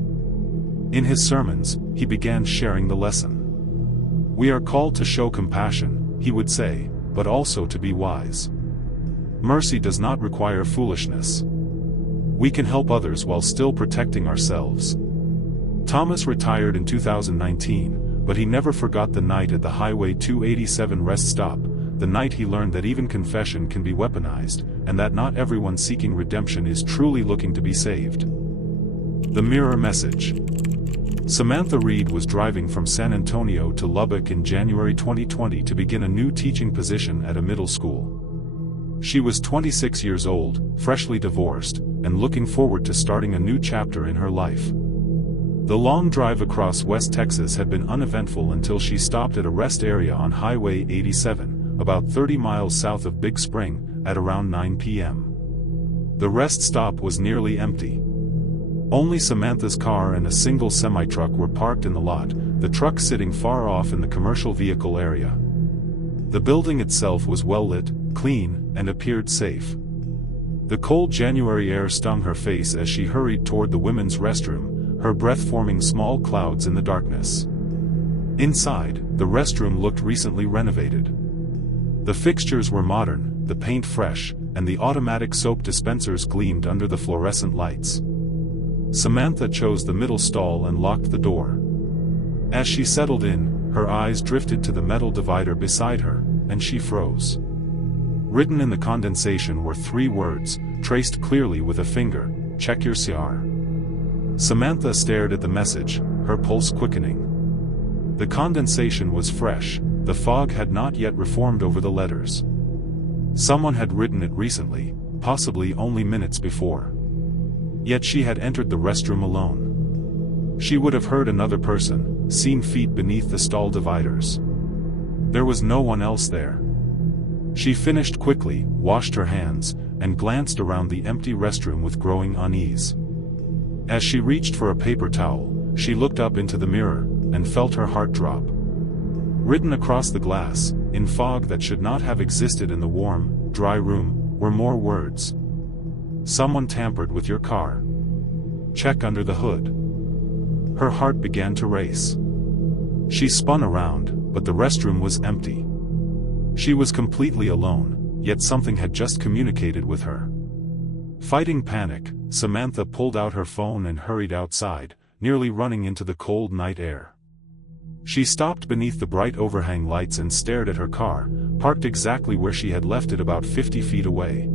In his sermons, he began sharing the lesson. We are called to show compassion, he would say, but also to be wise. Mercy does not require foolishness. We can help others while still protecting ourselves. Thomas retired in 2019, but he never forgot the night at the Highway 287 rest stop, the night he learned that even confession can be weaponized, and that not everyone seeking redemption is truly looking to be saved. The mirror message. Samantha Reed was driving from San Antonio to Lubbock in January 2020 to begin a new teaching position at a middle school. She was 26 years old, freshly divorced, and looking forward to starting a new chapter in her life. The long drive across West Texas had been uneventful until she stopped at a rest area on Highway 87, about 30 miles south of Big Spring, at around 9 p.m. The rest stop was nearly empty. Only Samantha's car and a single semi-truck were parked in the lot, the truck sitting far off in the commercial vehicle area. The building itself was well lit, clean, and appeared safe. The cold January air stung her face as she hurried toward the women's restroom, her breath forming small clouds in the darkness. Inside, the restroom looked recently renovated. The fixtures were modern, the paint fresh, and the automatic soap dispensers gleamed under the fluorescent lights. Samantha chose the middle stall and locked the door. As she settled in, her eyes drifted to the metal divider beside her, and she froze. Written in the condensation were 3 words, traced clearly with a finger: "Check your CR." Samantha stared at the message, her pulse quickening. The condensation was fresh, the fog had not yet reformed over the letters. Someone had written it recently, possibly only minutes before. Yet she had entered the restroom alone. She would have heard another person, seen feet beneath the stall dividers. There was no one else there. She finished quickly, washed her hands, and glanced around the empty restroom with growing unease. As she reached for a paper towel, she looked up into the mirror, and felt her heart drop. Written across the glass, in fog that should not have existed in the warm, dry room, were more words. "Someone tampered with your car. Check under the hood." Her heart began to race. She spun around, but the restroom was empty. She was completely alone, yet something had just communicated with her. Fighting panic, Samantha pulled out her phone and hurried outside, nearly running into the cold night air. She stopped beneath the bright overhang lights and stared at her car, parked exactly where she had left it about 50 feet away.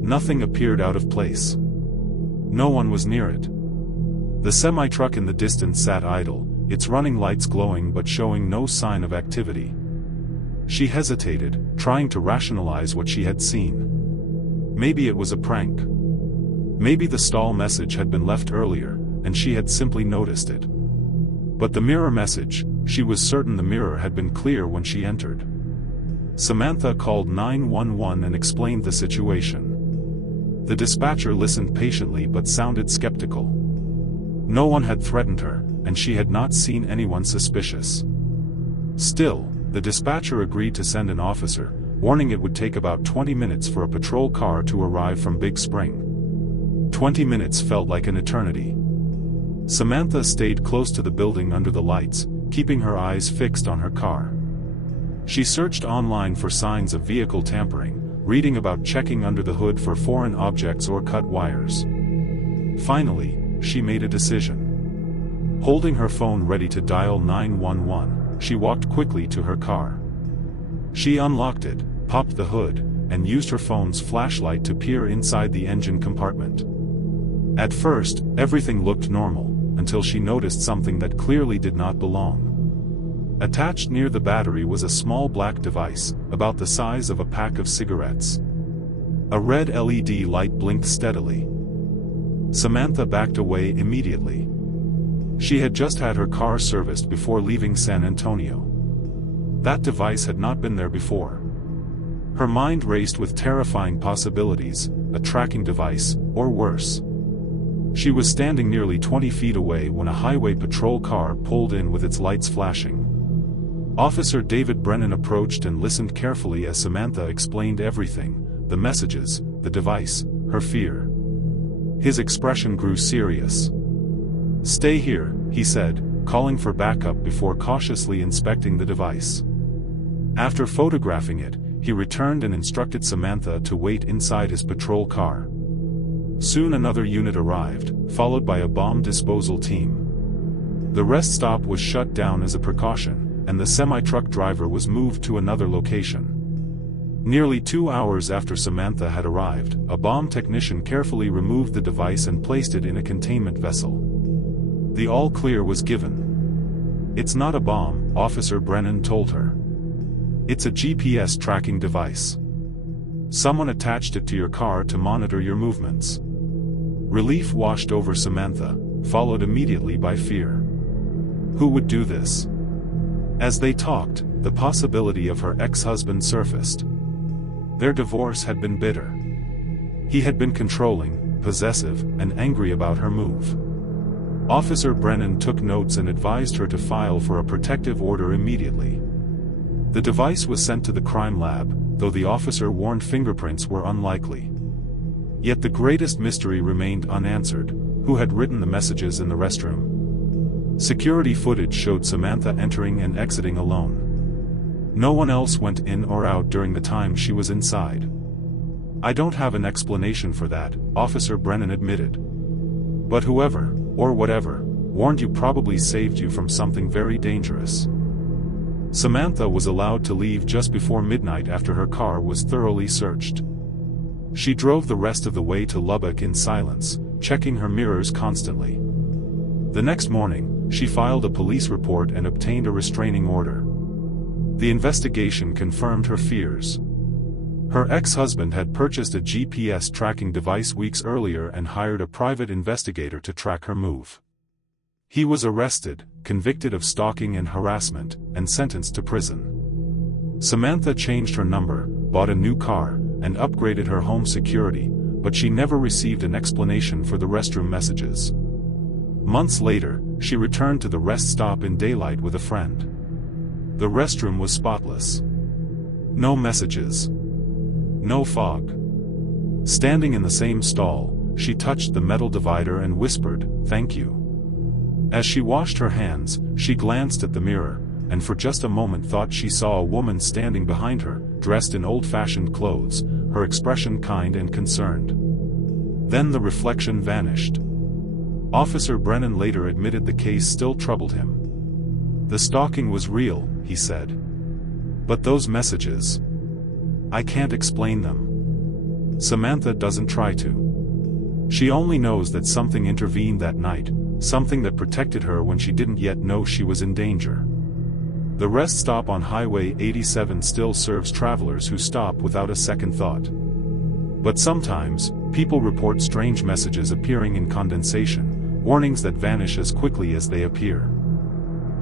Nothing appeared out of place. No one was near it. The semi-truck in the distance sat idle, its running lights glowing but showing no sign of activity. She hesitated, trying to rationalize what she had seen. Maybe it was a prank. Maybe the stall message had been left earlier, and she had simply noticed it. But the mirror message, she was certain the mirror had been clear when she entered. Samantha called 911 and explained the situation. The dispatcher listened patiently but sounded skeptical. No one had threatened her, and she had not seen anyone suspicious. Still, the dispatcher agreed to send an officer, warning it would take about 20 minutes for a patrol car to arrive from Big Spring. 20 minutes felt like an eternity. Samantha stayed close to the building under the lights, keeping her eyes fixed on her car. She searched online for signs of vehicle tampering, reading about checking under the hood for foreign objects or cut wires. Finally, she made a decision. Holding her phone ready to dial 911, she walked quickly to her car. She unlocked it, popped the hood, and used her phone's flashlight to peer inside the engine compartment. At first, everything looked normal, until she noticed something that clearly did not belong. Attached near the battery was a small black device, about the size of a pack of cigarettes. A red LED light blinked steadily. Samantha backed away immediately. She had just had her car serviced before leaving San Antonio. That device had not been there before. Her mind raced with terrifying possibilities, a tracking device, or worse. She was standing nearly 20 feet away when a highway patrol car pulled in with its lights flashing. Officer David Brennan approached and listened carefully as Samantha explained everything: the messages, the device, her fear. His expression grew serious. "Stay here," he said, calling for backup before cautiously inspecting the device. After photographing it, he returned and instructed Samantha to wait inside his patrol car. Soon another unit arrived, followed by a bomb disposal team. The rest stop was shut down as a precaution, and the semi-truck driver was moved to another location. Nearly 2 hours after Samantha had arrived, a bomb technician carefully removed the device and placed it in a containment vessel. The all-clear was given. "It's not a bomb," Officer Brennan told her. "It's a GPS tracking device. Someone attached it to your car to monitor your movements." Relief washed over Samantha, followed immediately by fear. Who would do this? As they talked, the possibility of her ex-husband surfaced. Their divorce had been bitter. He had been controlling, possessive, and angry about her move. Officer Brennan took notes and advised her to file for a protective order immediately. The device was sent to the crime lab, though the officer warned fingerprints were unlikely. Yet the greatest mystery remained unanswered: who had written the messages in the restroom? Security footage showed Samantha entering and exiting alone. No one else went in or out during the time she was inside. "I don't have an explanation for that," Officer Brennan admitted. "But whoever, or whatever, warned you probably saved you from something very dangerous." Samantha was allowed to leave just before midnight after her car was thoroughly searched. She drove the rest of the way to Lubbock in silence, checking her mirrors constantly. The next morning, she filed a police report and obtained a restraining order. The investigation confirmed her fears. Her ex-husband had purchased a GPS tracking device weeks earlier and hired a private investigator to track her move. He was arrested, convicted of stalking and harassment, and sentenced to prison. Samantha changed her number, bought a new car, and upgraded her home security, but she never received an explanation for the restroom messages. Months later, she returned to the rest stop in daylight with a friend. The restroom was spotless. No messages. No fog. Standing in the same stall, she touched the metal divider and whispered, "Thank you." As she washed her hands, she glanced at the mirror, and for just a moment thought she saw a woman standing behind her, dressed in old-fashioned clothes, her expression kind and concerned. Then the reflection vanished. Officer Brennan later admitted the case still troubled him. "The stalking was real," he said. "But those messages, I can't explain them." Samantha doesn't try to. She only knows that something intervened that night, something that protected her when she didn't yet know she was in danger. The rest stop on Highway 87 still serves travelers who stop without a second thought. But sometimes, people report strange messages appearing in condensation, warnings that vanish as quickly as they appear.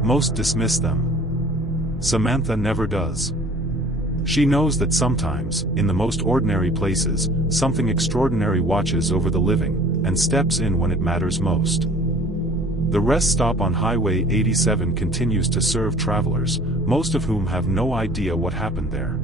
Most dismiss them. Samantha never does. She knows that sometimes, in the most ordinary places, something extraordinary watches over the living, and steps in when it matters most. The rest stop on Highway 87 continues to serve travelers, most of whom have no idea what happened there.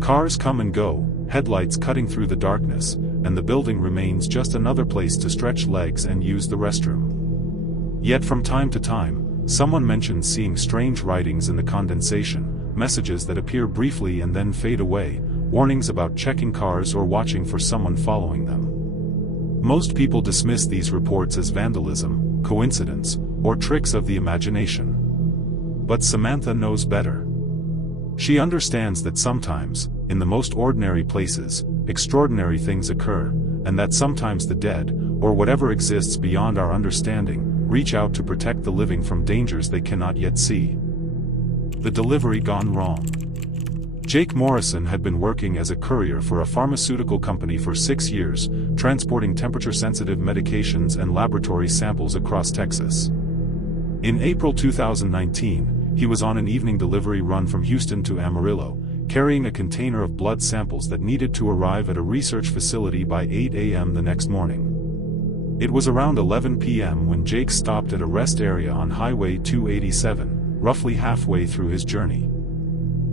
Cars come and go, headlights cutting through the darkness, and the building remains just another place to stretch legs and use the restroom. Yet from time to time, someone mentions seeing strange writings in the condensation, messages that appear briefly and then fade away, warnings about checking cars or watching for someone following them. Most people dismiss these reports as vandalism, coincidence, or tricks of the imagination. But Samantha knows better. She understands that sometimes, in the most ordinary places, extraordinary things occur, and that sometimes the dead, or whatever exists beyond our understanding, reach out to protect the living from dangers they cannot yet see. The delivery gone wrong. Jake Morrison had been working as a courier for a pharmaceutical company for 6 years, transporting temperature-sensitive medications and laboratory samples across Texas. In April 2019, he was on an evening delivery run from Houston to Amarillo, carrying a container of blood samples that needed to arrive at a research facility by 8 a.m. the next morning. It was around 11 p.m. when Jake stopped at a rest area on Highway 287, roughly halfway through his journey.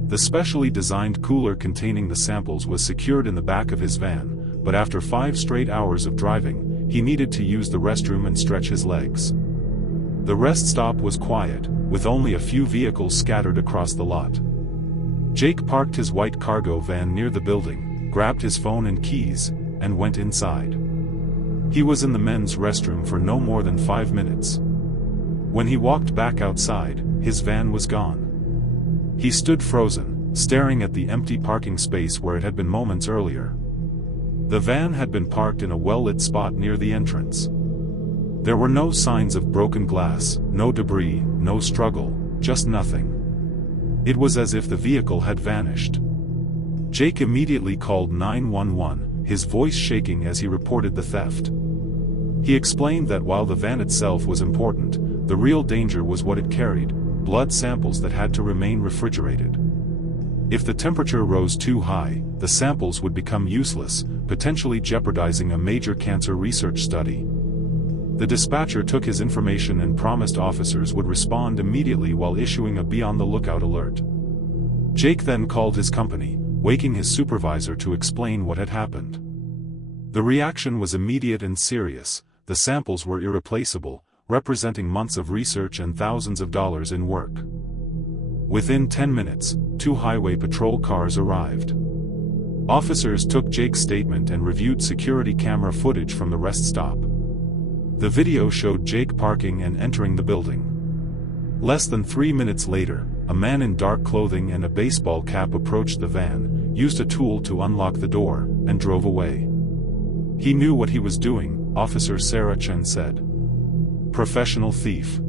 The specially designed cooler containing the samples was secured in the back of his van, but after 5 straight hours of driving, he needed to use the restroom and stretch his legs. The rest stop was quiet, with only a few vehicles scattered across the lot. Jake parked his white cargo van near the building, grabbed his phone and keys, and went inside. He was in the men's restroom for no more than 5 minutes. When he walked back outside, his van was gone. He stood frozen, staring at the empty parking space where it had been moments earlier. The van had been parked in a well-lit spot near the entrance. There were no signs of broken glass, no debris, no struggle, just nothing. It was as if the vehicle had vanished. Jake immediately called 911, his voice shaking as he reported the theft. He explained that while the van itself was important, the real danger was what it carried, blood samples that had to remain refrigerated. If the temperature rose too high, the samples would become useless, potentially jeopardizing a major cancer research study. The dispatcher took his information and promised officers would respond immediately while issuing a be-on-the-lookout alert. Jake then called his company, waking his supervisor to explain what had happened. The reaction was immediate and serious. The samples were irreplaceable, representing months of research and thousands of dollars in work. Within 10 minutes, 2 highway patrol cars arrived. Officers took Jake's statement and reviewed security camera footage from the rest stop. The video showed Jake parking and entering the building. Less than 3 minutes later, a man in dark clothing and a baseball cap approached the van, used a tool to unlock the door, and drove away. He knew what he was doing, Officer Sarah Chen said. Professional thief.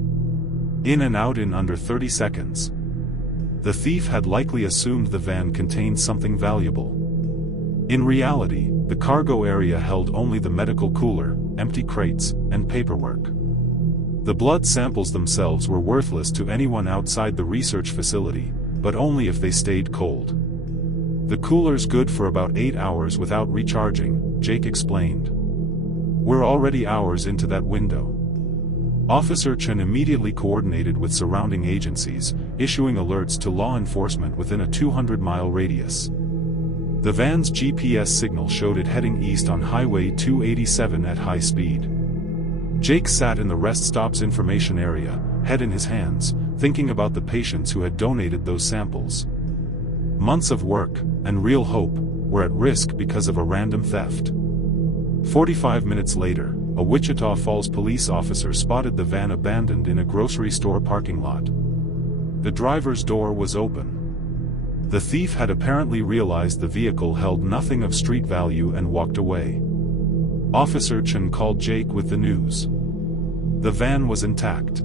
In and out in under 30 seconds. The thief had likely assumed the van contained something valuable. In reality, the cargo area held only the medical cooler, empty crates, and paperwork. The blood samples themselves were worthless to anyone outside the research facility, but only if they stayed cold. The cooler's good for about 8 hours without recharging, Jake explained. We're already hours into that window. Officer Chen immediately coordinated with surrounding agencies, issuing alerts to law enforcement within a 200-mile radius. The van's GPS signal showed it heading east on Highway 287 at high speed. Jake sat in the rest stop's information area, head in his hands, thinking about the patients who had donated those samples. Months of work, and real hope, were at risk because of a random theft. 45 minutes later, a Wichita Falls police officer spotted the van abandoned in a grocery store parking lot. The driver's door was open. The thief had apparently realized the vehicle held nothing of street value and walked away. Officer Chen called Jake with the news. The van was intact.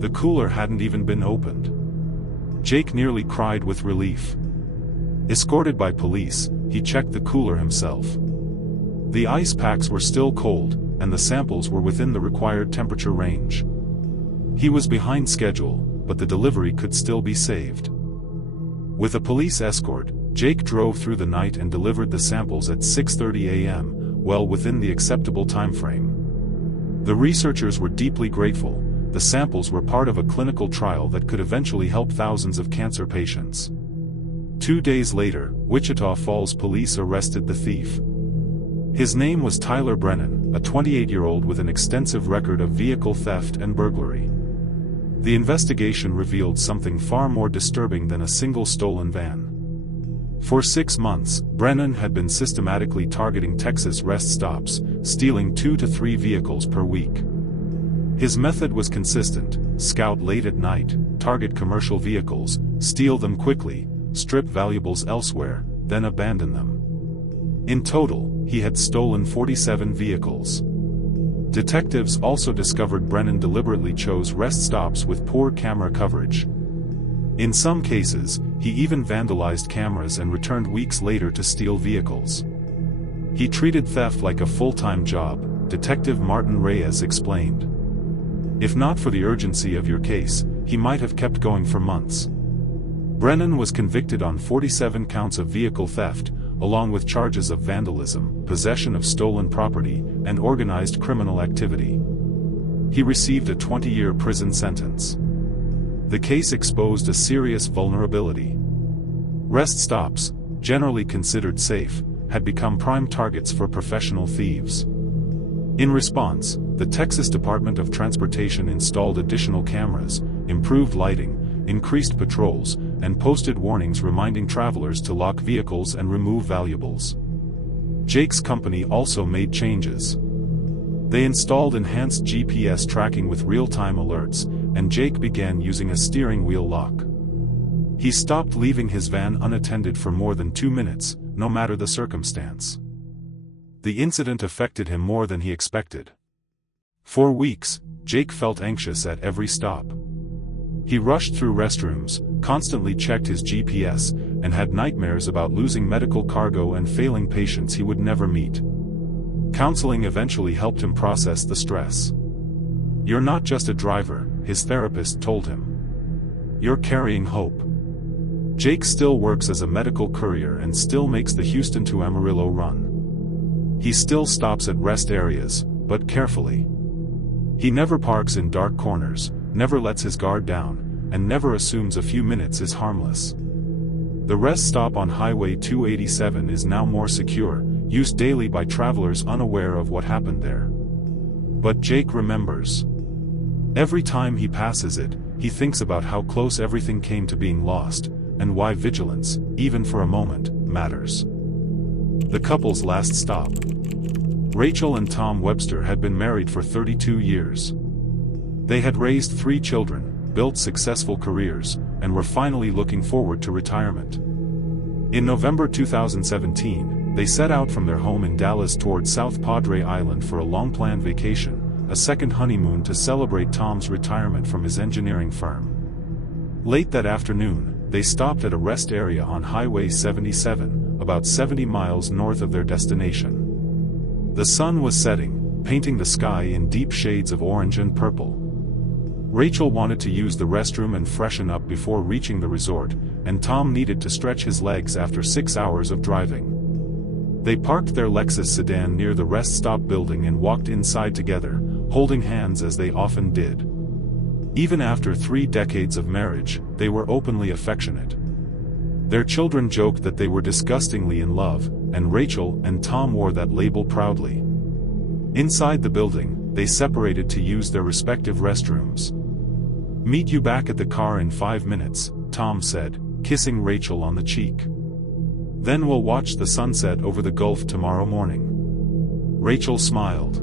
The cooler hadn't even been opened. Jake nearly cried with relief. Escorted by police, he checked the cooler himself. The ice packs were still cold, and the samples were within the required temperature range. He was behind schedule, but the delivery could still be saved. With a police escort, Jake drove through the night and delivered the samples at 6:30 a.m., well within the acceptable time frame. The researchers were deeply grateful. The samples were part of a clinical trial that could eventually help thousands of cancer patients. 2 days later, Wichita Falls police arrested the thief. His name was Tyler Brennan, a 28-year-old with an extensive record of vehicle theft and burglary. The investigation revealed something far more disturbing than a single stolen van. For 6 months, Brennan had been systematically targeting Texas rest stops, stealing 2 to 3 vehicles per week. His method was consistent: scout late at night, target commercial vehicles, steal them quickly, strip valuables elsewhere, then abandon them. In total, he had stolen 47 vehicles. Detectives also discovered Brennan deliberately chose rest stops with poor camera coverage. In some cases, he even vandalized cameras and returned weeks later to steal vehicles. He treated theft like a full-time job, Detective Martin Reyes explained. If not for the urgency of your case, he might have kept going for months. Brennan was convicted on 47 counts of vehicle theft, along with charges of vandalism, possession of stolen property, and organized criminal activity. He received a 20-year prison sentence. The case exposed a serious vulnerability. Rest stops, generally considered safe, had become prime targets for professional thieves. In response, the Texas Department of Transportation installed additional cameras, improved lighting, increased patrols, and posted warnings reminding travelers to lock vehicles and remove valuables. Jake's company also made changes. They installed enhanced GPS tracking with real-time alerts, and Jake began using a steering wheel lock. He stopped leaving his van unattended for more than 2 minutes, no matter the circumstance. The incident affected him more than he expected. For weeks, Jake felt anxious at every stop. He rushed through restrooms, constantly checked his GPS, and had nightmares about losing medical cargo and failing patients he would never meet. Counseling eventually helped him process the stress. "You're not just a driver," his therapist told him. "You're carrying hope." Jake still works as a medical courier and still makes the Houston to Amarillo run. He still stops at rest areas, but carefully. He never parks in dark corners, never lets his guard down, and never assumes a few minutes is harmless. The rest stop on Highway 287 is now more secure, used daily by travelers unaware of what happened there. But Jake remembers. Every time he passes it, he thinks about how close everything came to being lost, and why vigilance, even for a moment, matters. The couple's last stop. Rachel and Tom Webster had been married for 32 years. They had raised 3 children, built successful careers, and were finally looking forward to retirement. In November 2017, they set out from their home in Dallas toward South Padre Island for a long-planned vacation, a second honeymoon to celebrate Tom's retirement from his engineering firm. Late that afternoon, they stopped at a rest area on Highway 77, about 70 miles north of their destination. The sun was setting, painting the sky in deep shades of orange and purple. Rachel wanted to use the restroom and freshen up before reaching the resort, and Tom needed to stretch his legs after 6 hours of driving. They parked their Lexus sedan near the rest stop building and walked inside together, holding hands as they often did. Even after 3 decades of marriage, they were openly affectionate. Their children joked that they were disgustingly in love, and Rachel and Tom wore that label proudly. Inside the building, they separated to use their respective restrooms. "Meet you back at the car in 5 minutes, Tom said, kissing Rachel on the cheek. "Then we'll watch the sunset over the Gulf tomorrow morning." Rachel smiled.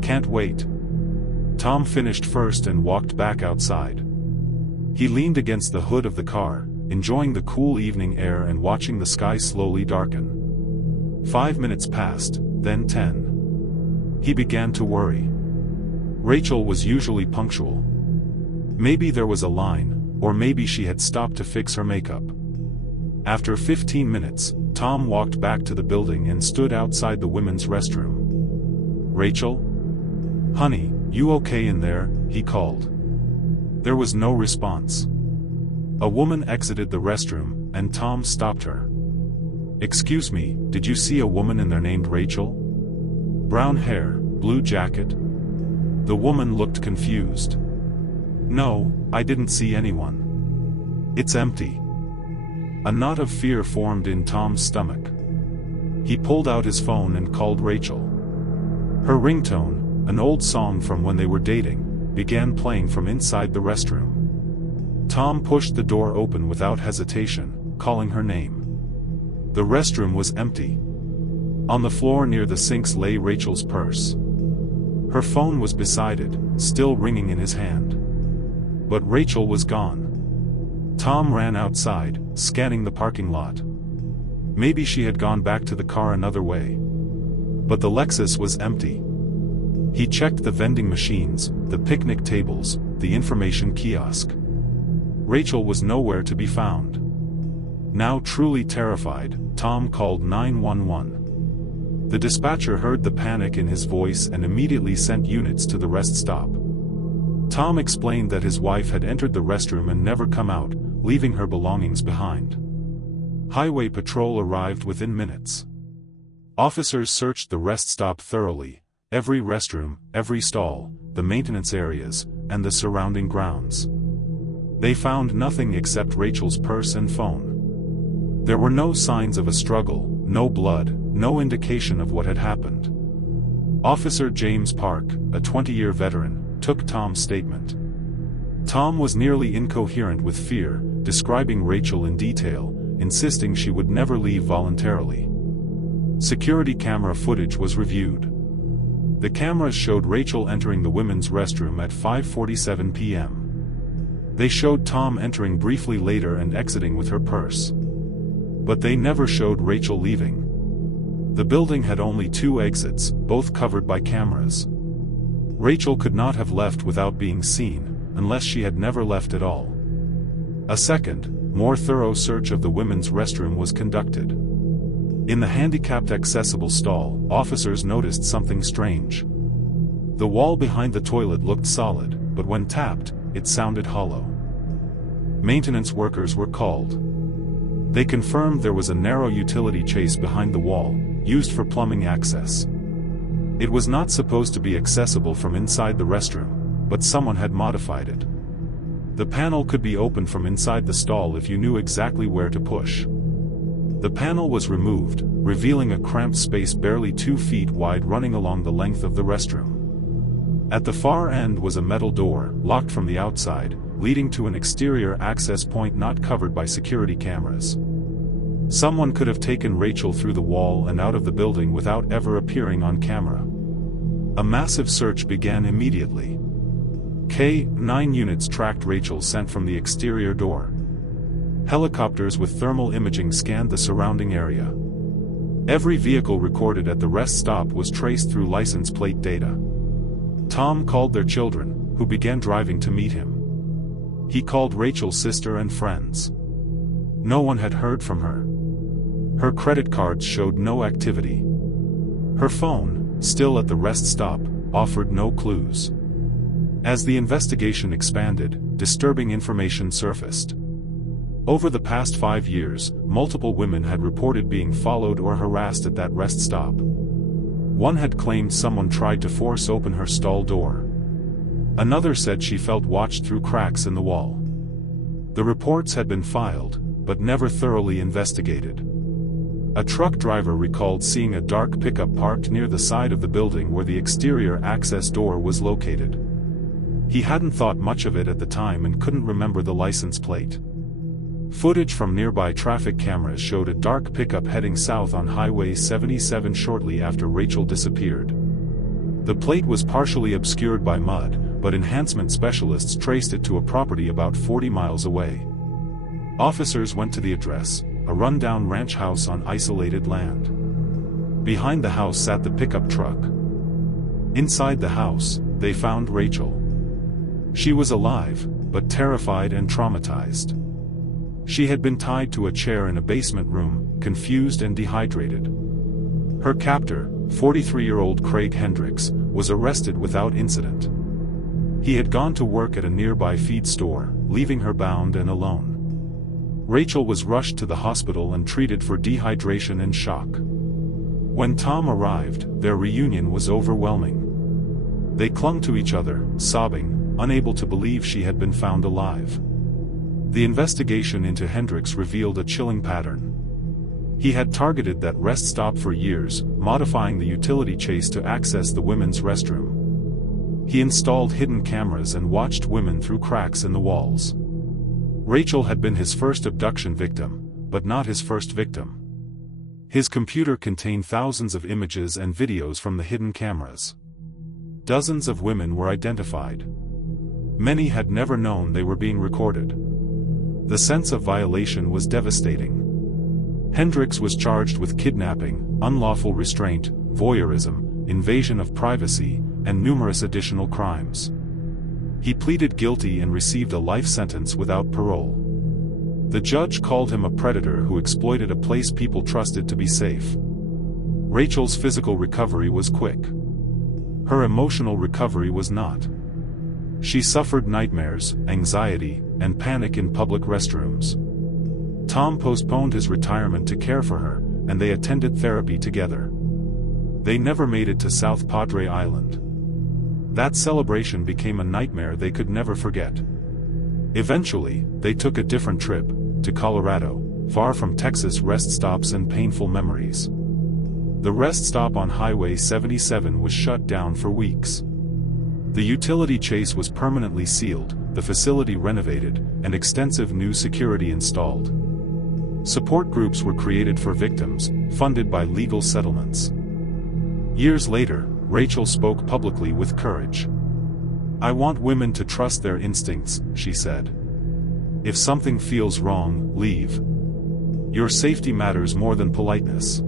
"Can't wait." Tom finished first and walked back outside. He leaned against the hood of the car, enjoying the cool evening air and watching the sky slowly darken. 5 minutes passed, then 10. He began to worry. Rachel was usually punctual. Maybe there was a line, or maybe she had stopped to fix her makeup. After 15 minutes, Tom walked back to the building and stood outside the women's restroom. "Rachel? Honey, you okay in there?" he called. There was no response. A woman exited the restroom, and Tom stopped her. "Excuse me, did you see a woman in there named Rachel? Brown hair, blue jacket?" The woman looked confused. "No, I didn't see anyone. It's empty." A knot of fear formed in Tom's stomach. He pulled out his phone and called Rachel. Her ringtone, an old song from when they were dating, began playing from inside the restroom. Tom pushed the door open without hesitation, calling her name. The restroom was empty. On the floor near the sinks lay Rachel's purse. Her phone was beside it, still ringing in his hand. But Rachel was gone. Tom ran outside, scanning the parking lot. Maybe she had gone back to the car another way. But the Lexus was empty. He checked the vending machines, the picnic tables, the information kiosk. Rachel was nowhere to be found. Now truly terrified, Tom called 911. The dispatcher heard the panic in his voice and immediately sent units to the rest stop. Tom explained that his wife had entered the restroom and never come out, leaving her belongings behind. Highway patrol arrived within minutes. Officers searched the rest stop thoroughly, every restroom, every stall, the maintenance areas, and the surrounding grounds. They found nothing except Rachel's purse and phone. There were no signs of a struggle, no blood, no indication of what had happened. Officer James Park, a 20-year veteran, took Tom's statement. Tom was nearly incoherent with fear, describing Rachel in detail, insisting she would never leave voluntarily. Security camera footage was reviewed. The cameras showed Rachel entering the women's restroom at 5:47 p.m. They showed Tom entering briefly later and exiting with her purse. But they never showed Rachel leaving. The building had only 2 exits, both covered by cameras. Rachel could not have left without being seen, unless she had never left at all. A second, more thorough search of the women's restroom was conducted. In the handicapped accessible stall, officers noticed something strange. The wall behind the toilet looked solid, but when tapped, it sounded hollow. Maintenance workers were called. They confirmed there was a narrow utility chase behind the wall, used for plumbing access. It was not supposed to be accessible from inside the restroom, but someone had modified it. The panel could be opened from inside the stall if you knew exactly where to push. The panel was removed, revealing a cramped space barely 2 feet wide running along the length of the restroom. At the far end was a metal door, locked from the outside, leading to an exterior access point not covered by security cameras. Someone could have taken Rachel through the wall and out of the building without ever appearing on camera. A massive search began immediately. K-9 units tracked Rachel sent from the exterior door. Helicopters with thermal imaging scanned the surrounding area. Every vehicle recorded at the rest stop was traced through license plate data. Tom called their children, who began driving to meet him. He called Rachel's sister and friends. No one had heard from her. Her credit cards showed no activity. Her phone, still at the rest stop, offered no clues. As the investigation expanded, disturbing information surfaced. Over the past 5 years, multiple women had reported being followed or harassed at that rest stop. One had claimed someone tried to force open her stall door. Another said she felt watched through cracks in the wall. The reports had been filed, but never thoroughly investigated. A truck driver recalled seeing a dark pickup parked near the side of the building where the exterior access door was located. He hadn't thought much of it at the time and couldn't remember the license plate. Footage from nearby traffic cameras showed a dark pickup heading south on Highway 77 shortly after Rachel disappeared. The plate was partially obscured by mud, but enhancement specialists traced it to a property about 40 miles away. Officers went to the address, a rundown ranch house on isolated land. Behind the house sat the pickup truck. Inside the house, they found Rachel. She was alive, but terrified and traumatized. She had been tied to a chair in a basement room, confused and dehydrated. Her captor, 43-year-old Craig Hendricks, was arrested without incident. He had gone to work at a nearby feed store, leaving her bound and alone. Rachel was rushed to the hospital and treated for dehydration and shock. When Tom arrived, their reunion was overwhelming. They clung to each other, sobbing, unable to believe she had been found alive. The investigation into Hendricks revealed a chilling pattern. He had targeted that rest stop for years, modifying the utility chase to access the women's restroom. He installed hidden cameras and watched women through cracks in the walls. Rachel had been his first abduction victim, but not his first victim. His computer contained thousands of images and videos from the hidden cameras. Dozens of women were identified. Many had never known they were being recorded. The sense of violation was devastating. Hendricks was charged with kidnapping, unlawful restraint, voyeurism, invasion of privacy, and numerous additional crimes. He pleaded guilty and received a life sentence without parole. The judge called him a predator who exploited a place people trusted to be safe. Rachel's physical recovery was quick. Her emotional recovery was not. She suffered nightmares, anxiety, and panic in public restrooms. Tom postponed his retirement to care for her, and they attended therapy together. They never made it to South Padre Island. That celebration became a nightmare they could never forget. Eventually, they took a different trip, to Colorado, far from Texas rest stops and painful memories. The rest stop on Highway 77 was shut down for weeks. The utility chase was permanently sealed, the facility renovated, and extensive new security installed. Support groups were created for victims, funded by legal settlements. Years later, Rachel spoke publicly with courage. "I want women to trust their instincts," she said. "If something feels wrong, leave. Your safety matters more than politeness."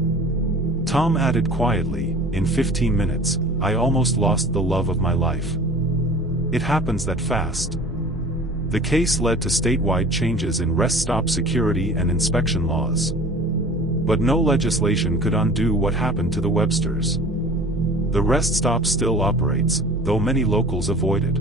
Tom added quietly, "In 15 minutes, I almost lost the love of my life. It happens that fast." The case led to statewide changes in rest stop security and inspection laws. But no legislation could undo what happened to the Websters. The rest stop still operates, though many locals avoid it.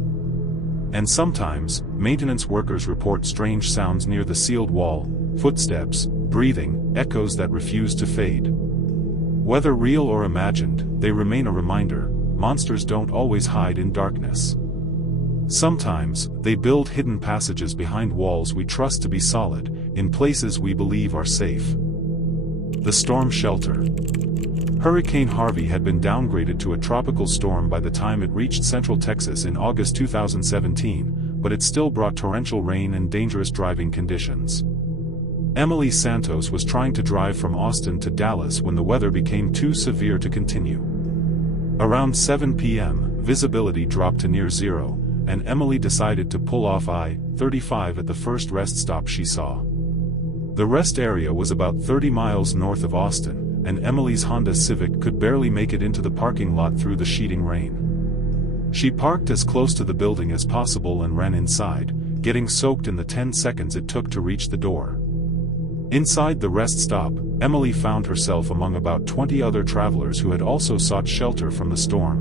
And sometimes, maintenance workers report strange sounds near the sealed wall, footsteps, breathing, echoes that refuse to fade. Whether real or imagined, they remain a reminder: monsters don't always hide in darkness. Sometimes, they build hidden passages behind walls we trust to be solid, in places we believe are safe. The storm shelter. Hurricane Harvey had been downgraded to a tropical storm by the time it reached central Texas in August 2017, but it still brought torrential rain and dangerous driving conditions. Emily Santos was trying to drive from Austin to Dallas when the weather became too severe to continue. Around 7 p.m., visibility dropped to near zero, and Emily decided to pull off I-35 at the first rest stop she saw. The rest area was about 30 miles north of Austin, and Emily's Honda Civic could barely make it into the parking lot through the sheeting rain. She parked as close to the building as possible and ran inside, getting soaked in the 10 seconds it took to reach the door. Inside the rest stop, Emily found herself among about 20 other travelers who had also sought shelter from the storm.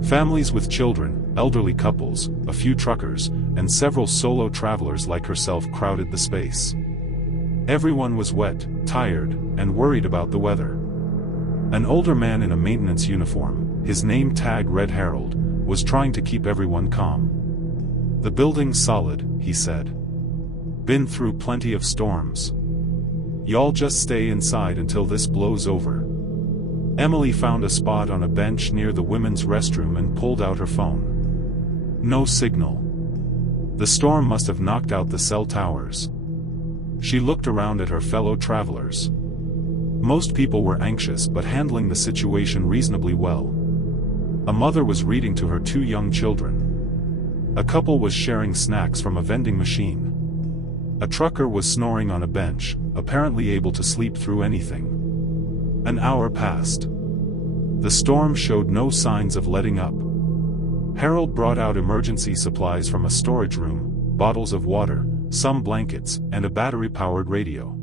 Families with children, elderly couples, a few truckers, and several solo travelers like herself crowded the space. Everyone was wet, tired, and worried about the weather. An older man in a maintenance uniform, his name tag read Harold, was trying to keep everyone calm. "The building's solid," he said. "Been through plenty of storms. Y'all just stay inside until this blows over." Emily found a spot on a bench near the women's restroom and pulled out her phone. No signal. The storm must have knocked out the cell towers. She looked around at her fellow travelers. Most people were anxious but handling the situation reasonably well. A mother was reading to her 2 young children. A couple was sharing snacks from a vending machine. A trucker was snoring on a bench, apparently able to sleep through anything. An hour passed. The storm showed no signs of letting up. Harold brought out emergency supplies from a storage room, bottles of water, some blankets, and a battery-powered radio.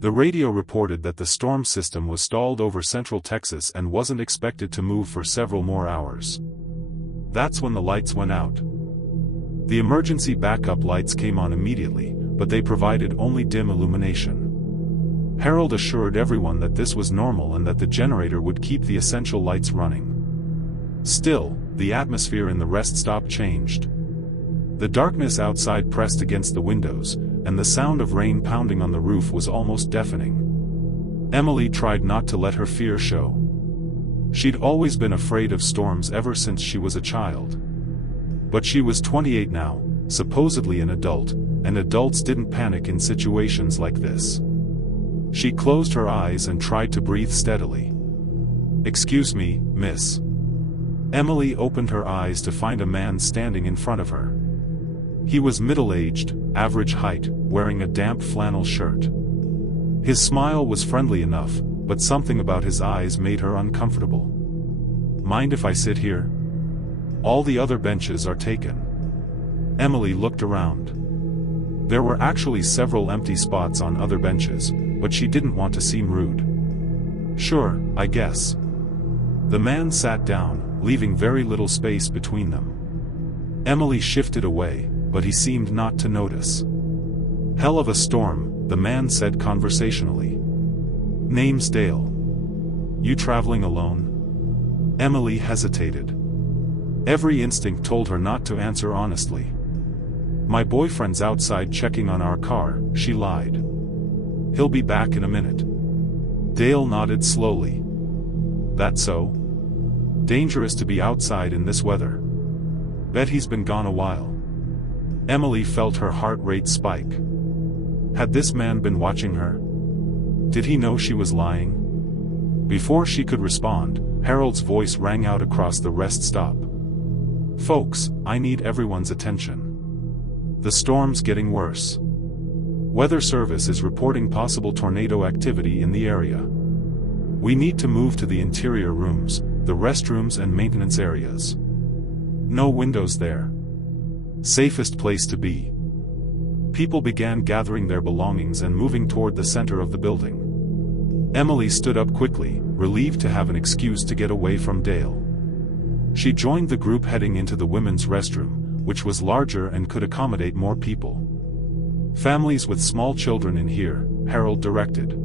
The radio reported that the storm system was stalled over central Texas and wasn't expected to move for several more hours. That's when the lights went out. The emergency backup lights came on immediately, but they provided only dim illumination. Harold assured everyone that this was normal and that the generator would keep the essential lights running. Still, the atmosphere in the rest stop changed. The darkness outside pressed against the windows, and the sound of rain pounding on the roof was almost deafening. Emily tried not to let her fear show. She'd always been afraid of storms ever since she was a child. But she was 28 now, supposedly an adult, and adults didn't panic in situations like this. She closed her eyes and tried to breathe steadily. "Excuse me, miss." Emily opened her eyes to find a man standing in front of her. He was middle-aged, average height, wearing a damp flannel shirt. His smile was friendly enough, but something about his eyes made her uncomfortable. "Mind if I sit here? All the other benches are taken." Emily looked around. There were actually several empty spots on other benches, but she didn't want to seem rude. "Sure, I guess." The man sat down, leaving very little space between them. Emily shifted away, but he seemed not to notice. "Hell of a storm," the man said conversationally. "Name's Dale. You traveling alone?" Emily hesitated. Every instinct told her not to answer honestly. "My boyfriend's outside checking on our car," she lied. "He'll be back in a minute." Dale nodded slowly. "That so? Dangerous to be outside in this weather. Bet he's been gone a while." Emily felt her heart rate spike. Had this man been watching her? Did he know she was lying? Before she could respond, Harold's voice rang out across the rest stop. "Folks, I need everyone's attention. The storm's getting worse. Weather Service is reporting possible tornado activity in the area. We need to move to the interior rooms, the restrooms and maintenance areas. No windows there. Safest place to be." People began gathering their belongings and moving toward the center of the building. Emily stood up quickly, relieved to have an excuse to get away from Dale. She joined the group heading into the women's restroom, which was larger and could accommodate more people. "Families with small children in here," Harold directed.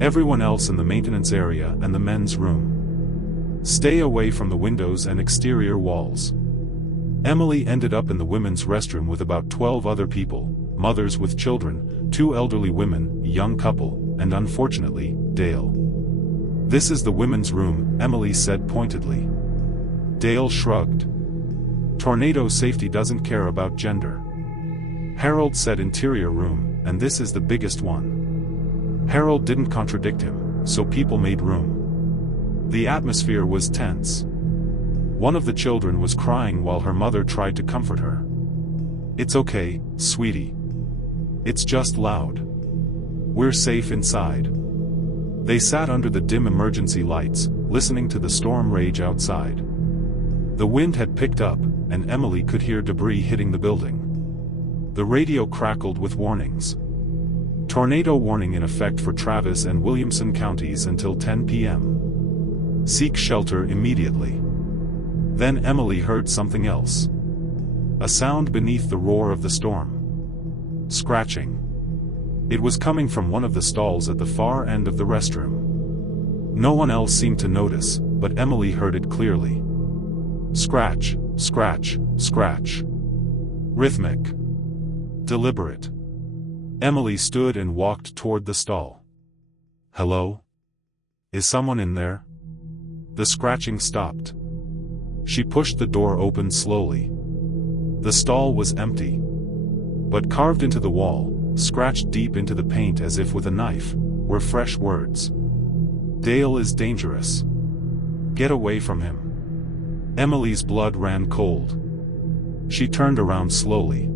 "Everyone else in the maintenance area and the men's room. Stay away from the windows and exterior walls." Emily ended up in the women's restroom with about 12 other people, mothers with children, 2 elderly women, a young couple, and unfortunately, Dale. "This is the women's room," Emily said pointedly. Dale shrugged. "Tornado safety doesn't care about gender." Harold said interior room, "and this is the biggest one." Harold didn't contradict him, so people made room. The atmosphere was tense. One of the children was crying while her mother tried to comfort her. "It's okay, sweetie. It's just loud. We're safe inside." They sat under the dim emergency lights, listening to the storm rage outside. The wind had picked up, and Emily could hear debris hitting the building. The radio crackled with warnings. "Tornado warning in effect for Travis and Williamson counties until 10 p.m. Seek shelter immediately." Then Emily heard something else. A sound beneath the roar of the storm. Scratching. It was coming from one of the stalls at the far end of the restroom. No one else seemed to notice, but Emily heard it clearly. Scratch, scratch, scratch. Rhythmic. Deliberate. Emily stood and walked toward the stall. "Hello? Is someone in there?" The scratching stopped. She pushed the door open slowly. The stall was empty. But carved into the wall, scratched deep into the paint as if with a knife, were fresh words. "Dale is dangerous. Get away from him." Emily's blood ran cold. She turned around slowly.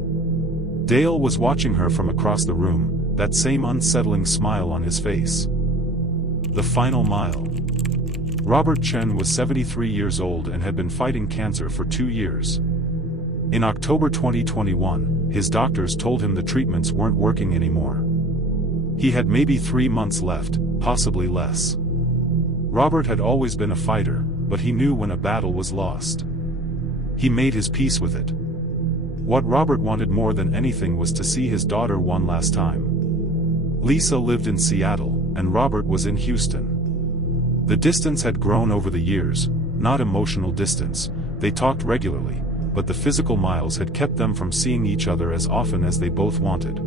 Dale was watching her from across the room, that same unsettling smile on his face. The final mile. Robert Chen was 73 years old and had been fighting cancer for 2 years. In October 2021, his doctors told him the treatments weren't working anymore. He had maybe 3 months left, possibly less. Robert had always been a fighter, but he knew when a battle was lost. He made his peace with it. What Robert wanted more than anything was to see his daughter one last time. Lisa lived in Seattle, and Robert was in Houston. The distance had grown over the years, not emotional distance. They talked regularly, but the physical miles had kept them from seeing each other as often as they both wanted.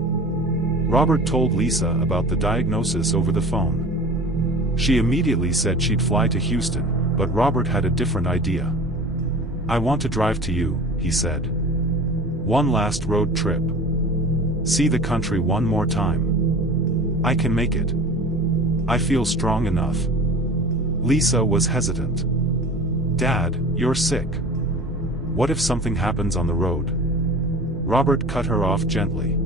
Robert told Lisa about the diagnosis over the phone. She immediately said she'd fly to Houston, but Robert had a different idea. "I want to drive to you," he said. "One last road trip. See the country one more time. I can make it. I feel strong enough." Lisa was hesitant. "Dad, you're sick. What if something happens on the road?" Robert cut her off gently.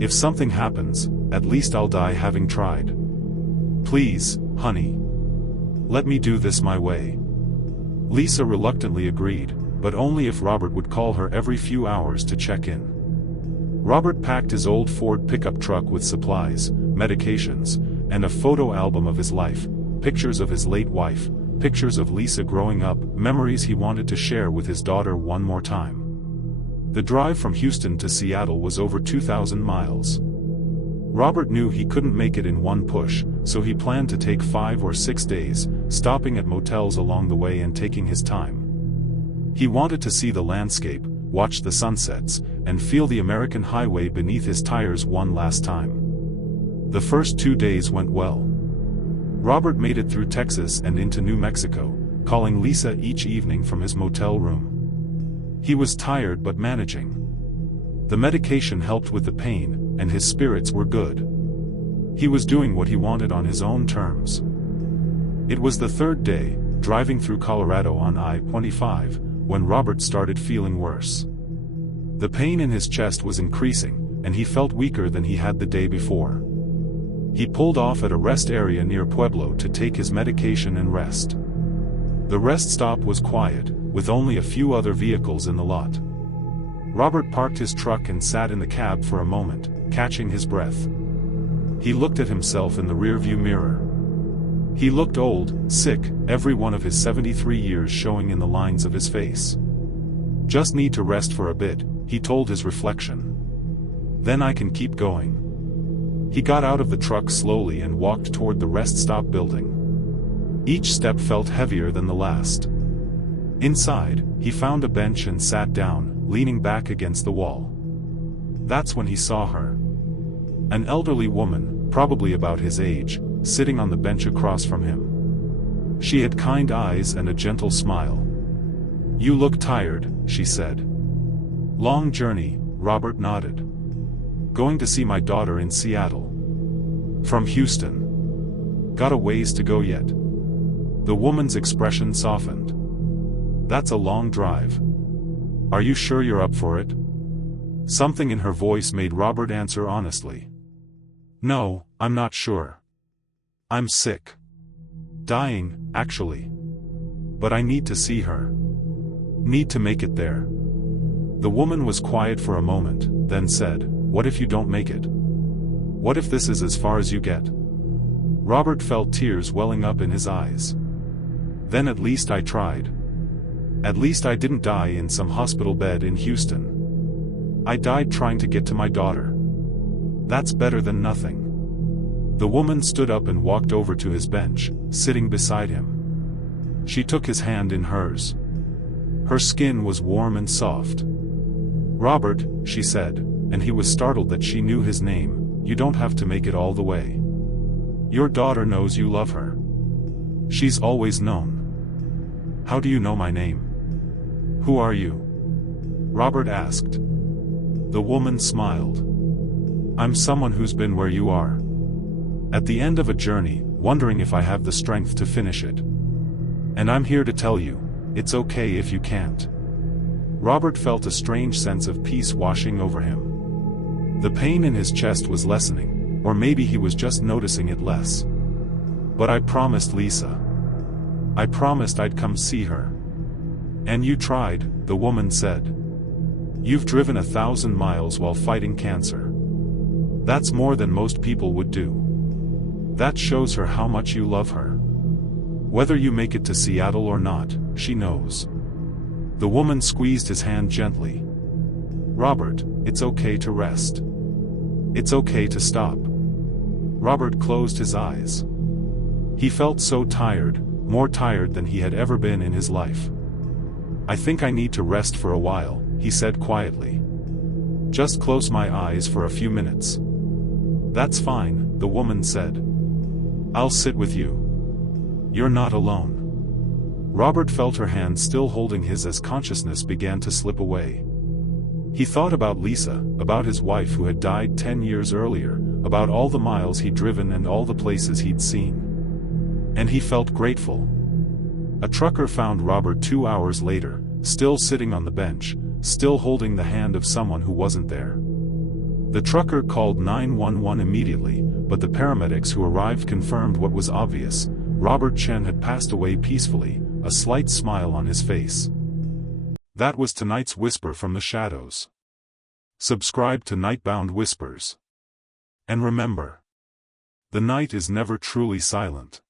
"If something happens, at least I'll die having tried. Please, honey. Let me do this my way." Lisa reluctantly agreed, but only if Robert would call her every few hours to check in. Robert packed his old Ford pickup truck with supplies, medications, and a photo album of his life, pictures of his late wife, pictures of Lisa growing up, memories he wanted to share with his daughter one more time. The drive from Houston to Seattle was over 2,000 miles. Robert knew he couldn't make it in one push, so he planned to take 5 or 6 days, stopping at motels along the way and taking his time. He wanted to see the landscape, watch the sunsets, and feel the American highway beneath his tires one last time. The first 2 days went well. Robert made it through Texas and into New Mexico, calling Lisa each evening from his motel room. He was tired but managing. The medication helped with the pain, and his spirits were good. He was doing what he wanted on his own terms. It was the 3rd day, driving through Colorado on I-25, when Robert started feeling worse. The pain in his chest was increasing, and he felt weaker than he had the day before. He pulled off at a rest area near Pueblo to take his medication and rest. The rest stop was quiet, with only a few other vehicles in the lot. Robert parked his truck and sat in the cab for a moment, catching his breath. He looked at himself in the rearview mirror. He looked old, sick, every one of his 73 years showing in the lines of his face. "Just need to rest for a bit," he told his reflection. "Then I can keep going." He got out of the truck slowly and walked toward the rest stop building. Each step felt heavier than the last. Inside, he found a bench and sat down, leaning back against the wall. That's when he saw her. An elderly woman, probably about his age, sitting on the bench across from him. She had kind eyes and a gentle smile. "You look tired," she said. "Long journey," Robert nodded. "Going to see my daughter in Seattle. From Houston. Got a ways to go yet." The woman's expression softened. "That's a long drive. Are you sure you're up for it?" Something in her voice made Robert answer honestly. "No, I'm not sure. I'm sick. Dying, actually. But I need to see her. Need to make it there." The woman was quiet for a moment, then said, "What if you don't make it? What if this is as far as you get?" Robert felt tears welling up in his eyes. "Then at least I tried. At least I didn't die in some hospital bed in Houston. I died trying to get to my daughter. That's better than nothing." The woman stood up and walked over to his bench, sitting beside him. She took his hand in hers. Her skin was warm and soft. "Robert," she said, and he was startled that she knew his name, "you don't have to make it all the way. Your daughter knows you love her. She's always known." "How do you know my name? Who are you?" Robert asked. The woman smiled. "I'm someone who's been where you are. At the end of a journey, wondering if I have the strength to finish it. And I'm here to tell you, it's okay if you can't." Robert felt a strange sense of peace washing over him. The pain in his chest was lessening, or maybe he was just noticing it less. "But I promised Lisa. I promised I'd come see her." "And you tried," the woman said. "You've driven 1,000 miles while fighting cancer. That's more than most people would do. That shows her how much you love her. Whether you make it to Seattle or not, she knows." The woman squeezed his hand gently. "Robert, it's okay to rest. It's okay to stop." Robert closed his eyes. He felt so tired, more tired than he had ever been in his life. "I think I need to rest for a while," he said quietly. "Just close my eyes for a few minutes." "That's fine," the woman said. "I'll sit with you. You're not alone." Robert felt her hand still holding his as consciousness began to slip away. He thought about Lisa, about his wife who had died 10 years earlier, about all the miles he'd driven and all the places he'd seen. And he felt grateful. A trucker found Robert 2 hours later, still sitting on the bench, still holding the hand of someone who wasn't there. The trucker called 911 immediately, but the paramedics who arrived confirmed what was obvious: Robert Chen had passed away peacefully, a slight smile on his face. That was tonight's Whisper from the Shadows. Subscribe to Nightbound Whispers. And remember, the night is never truly silent.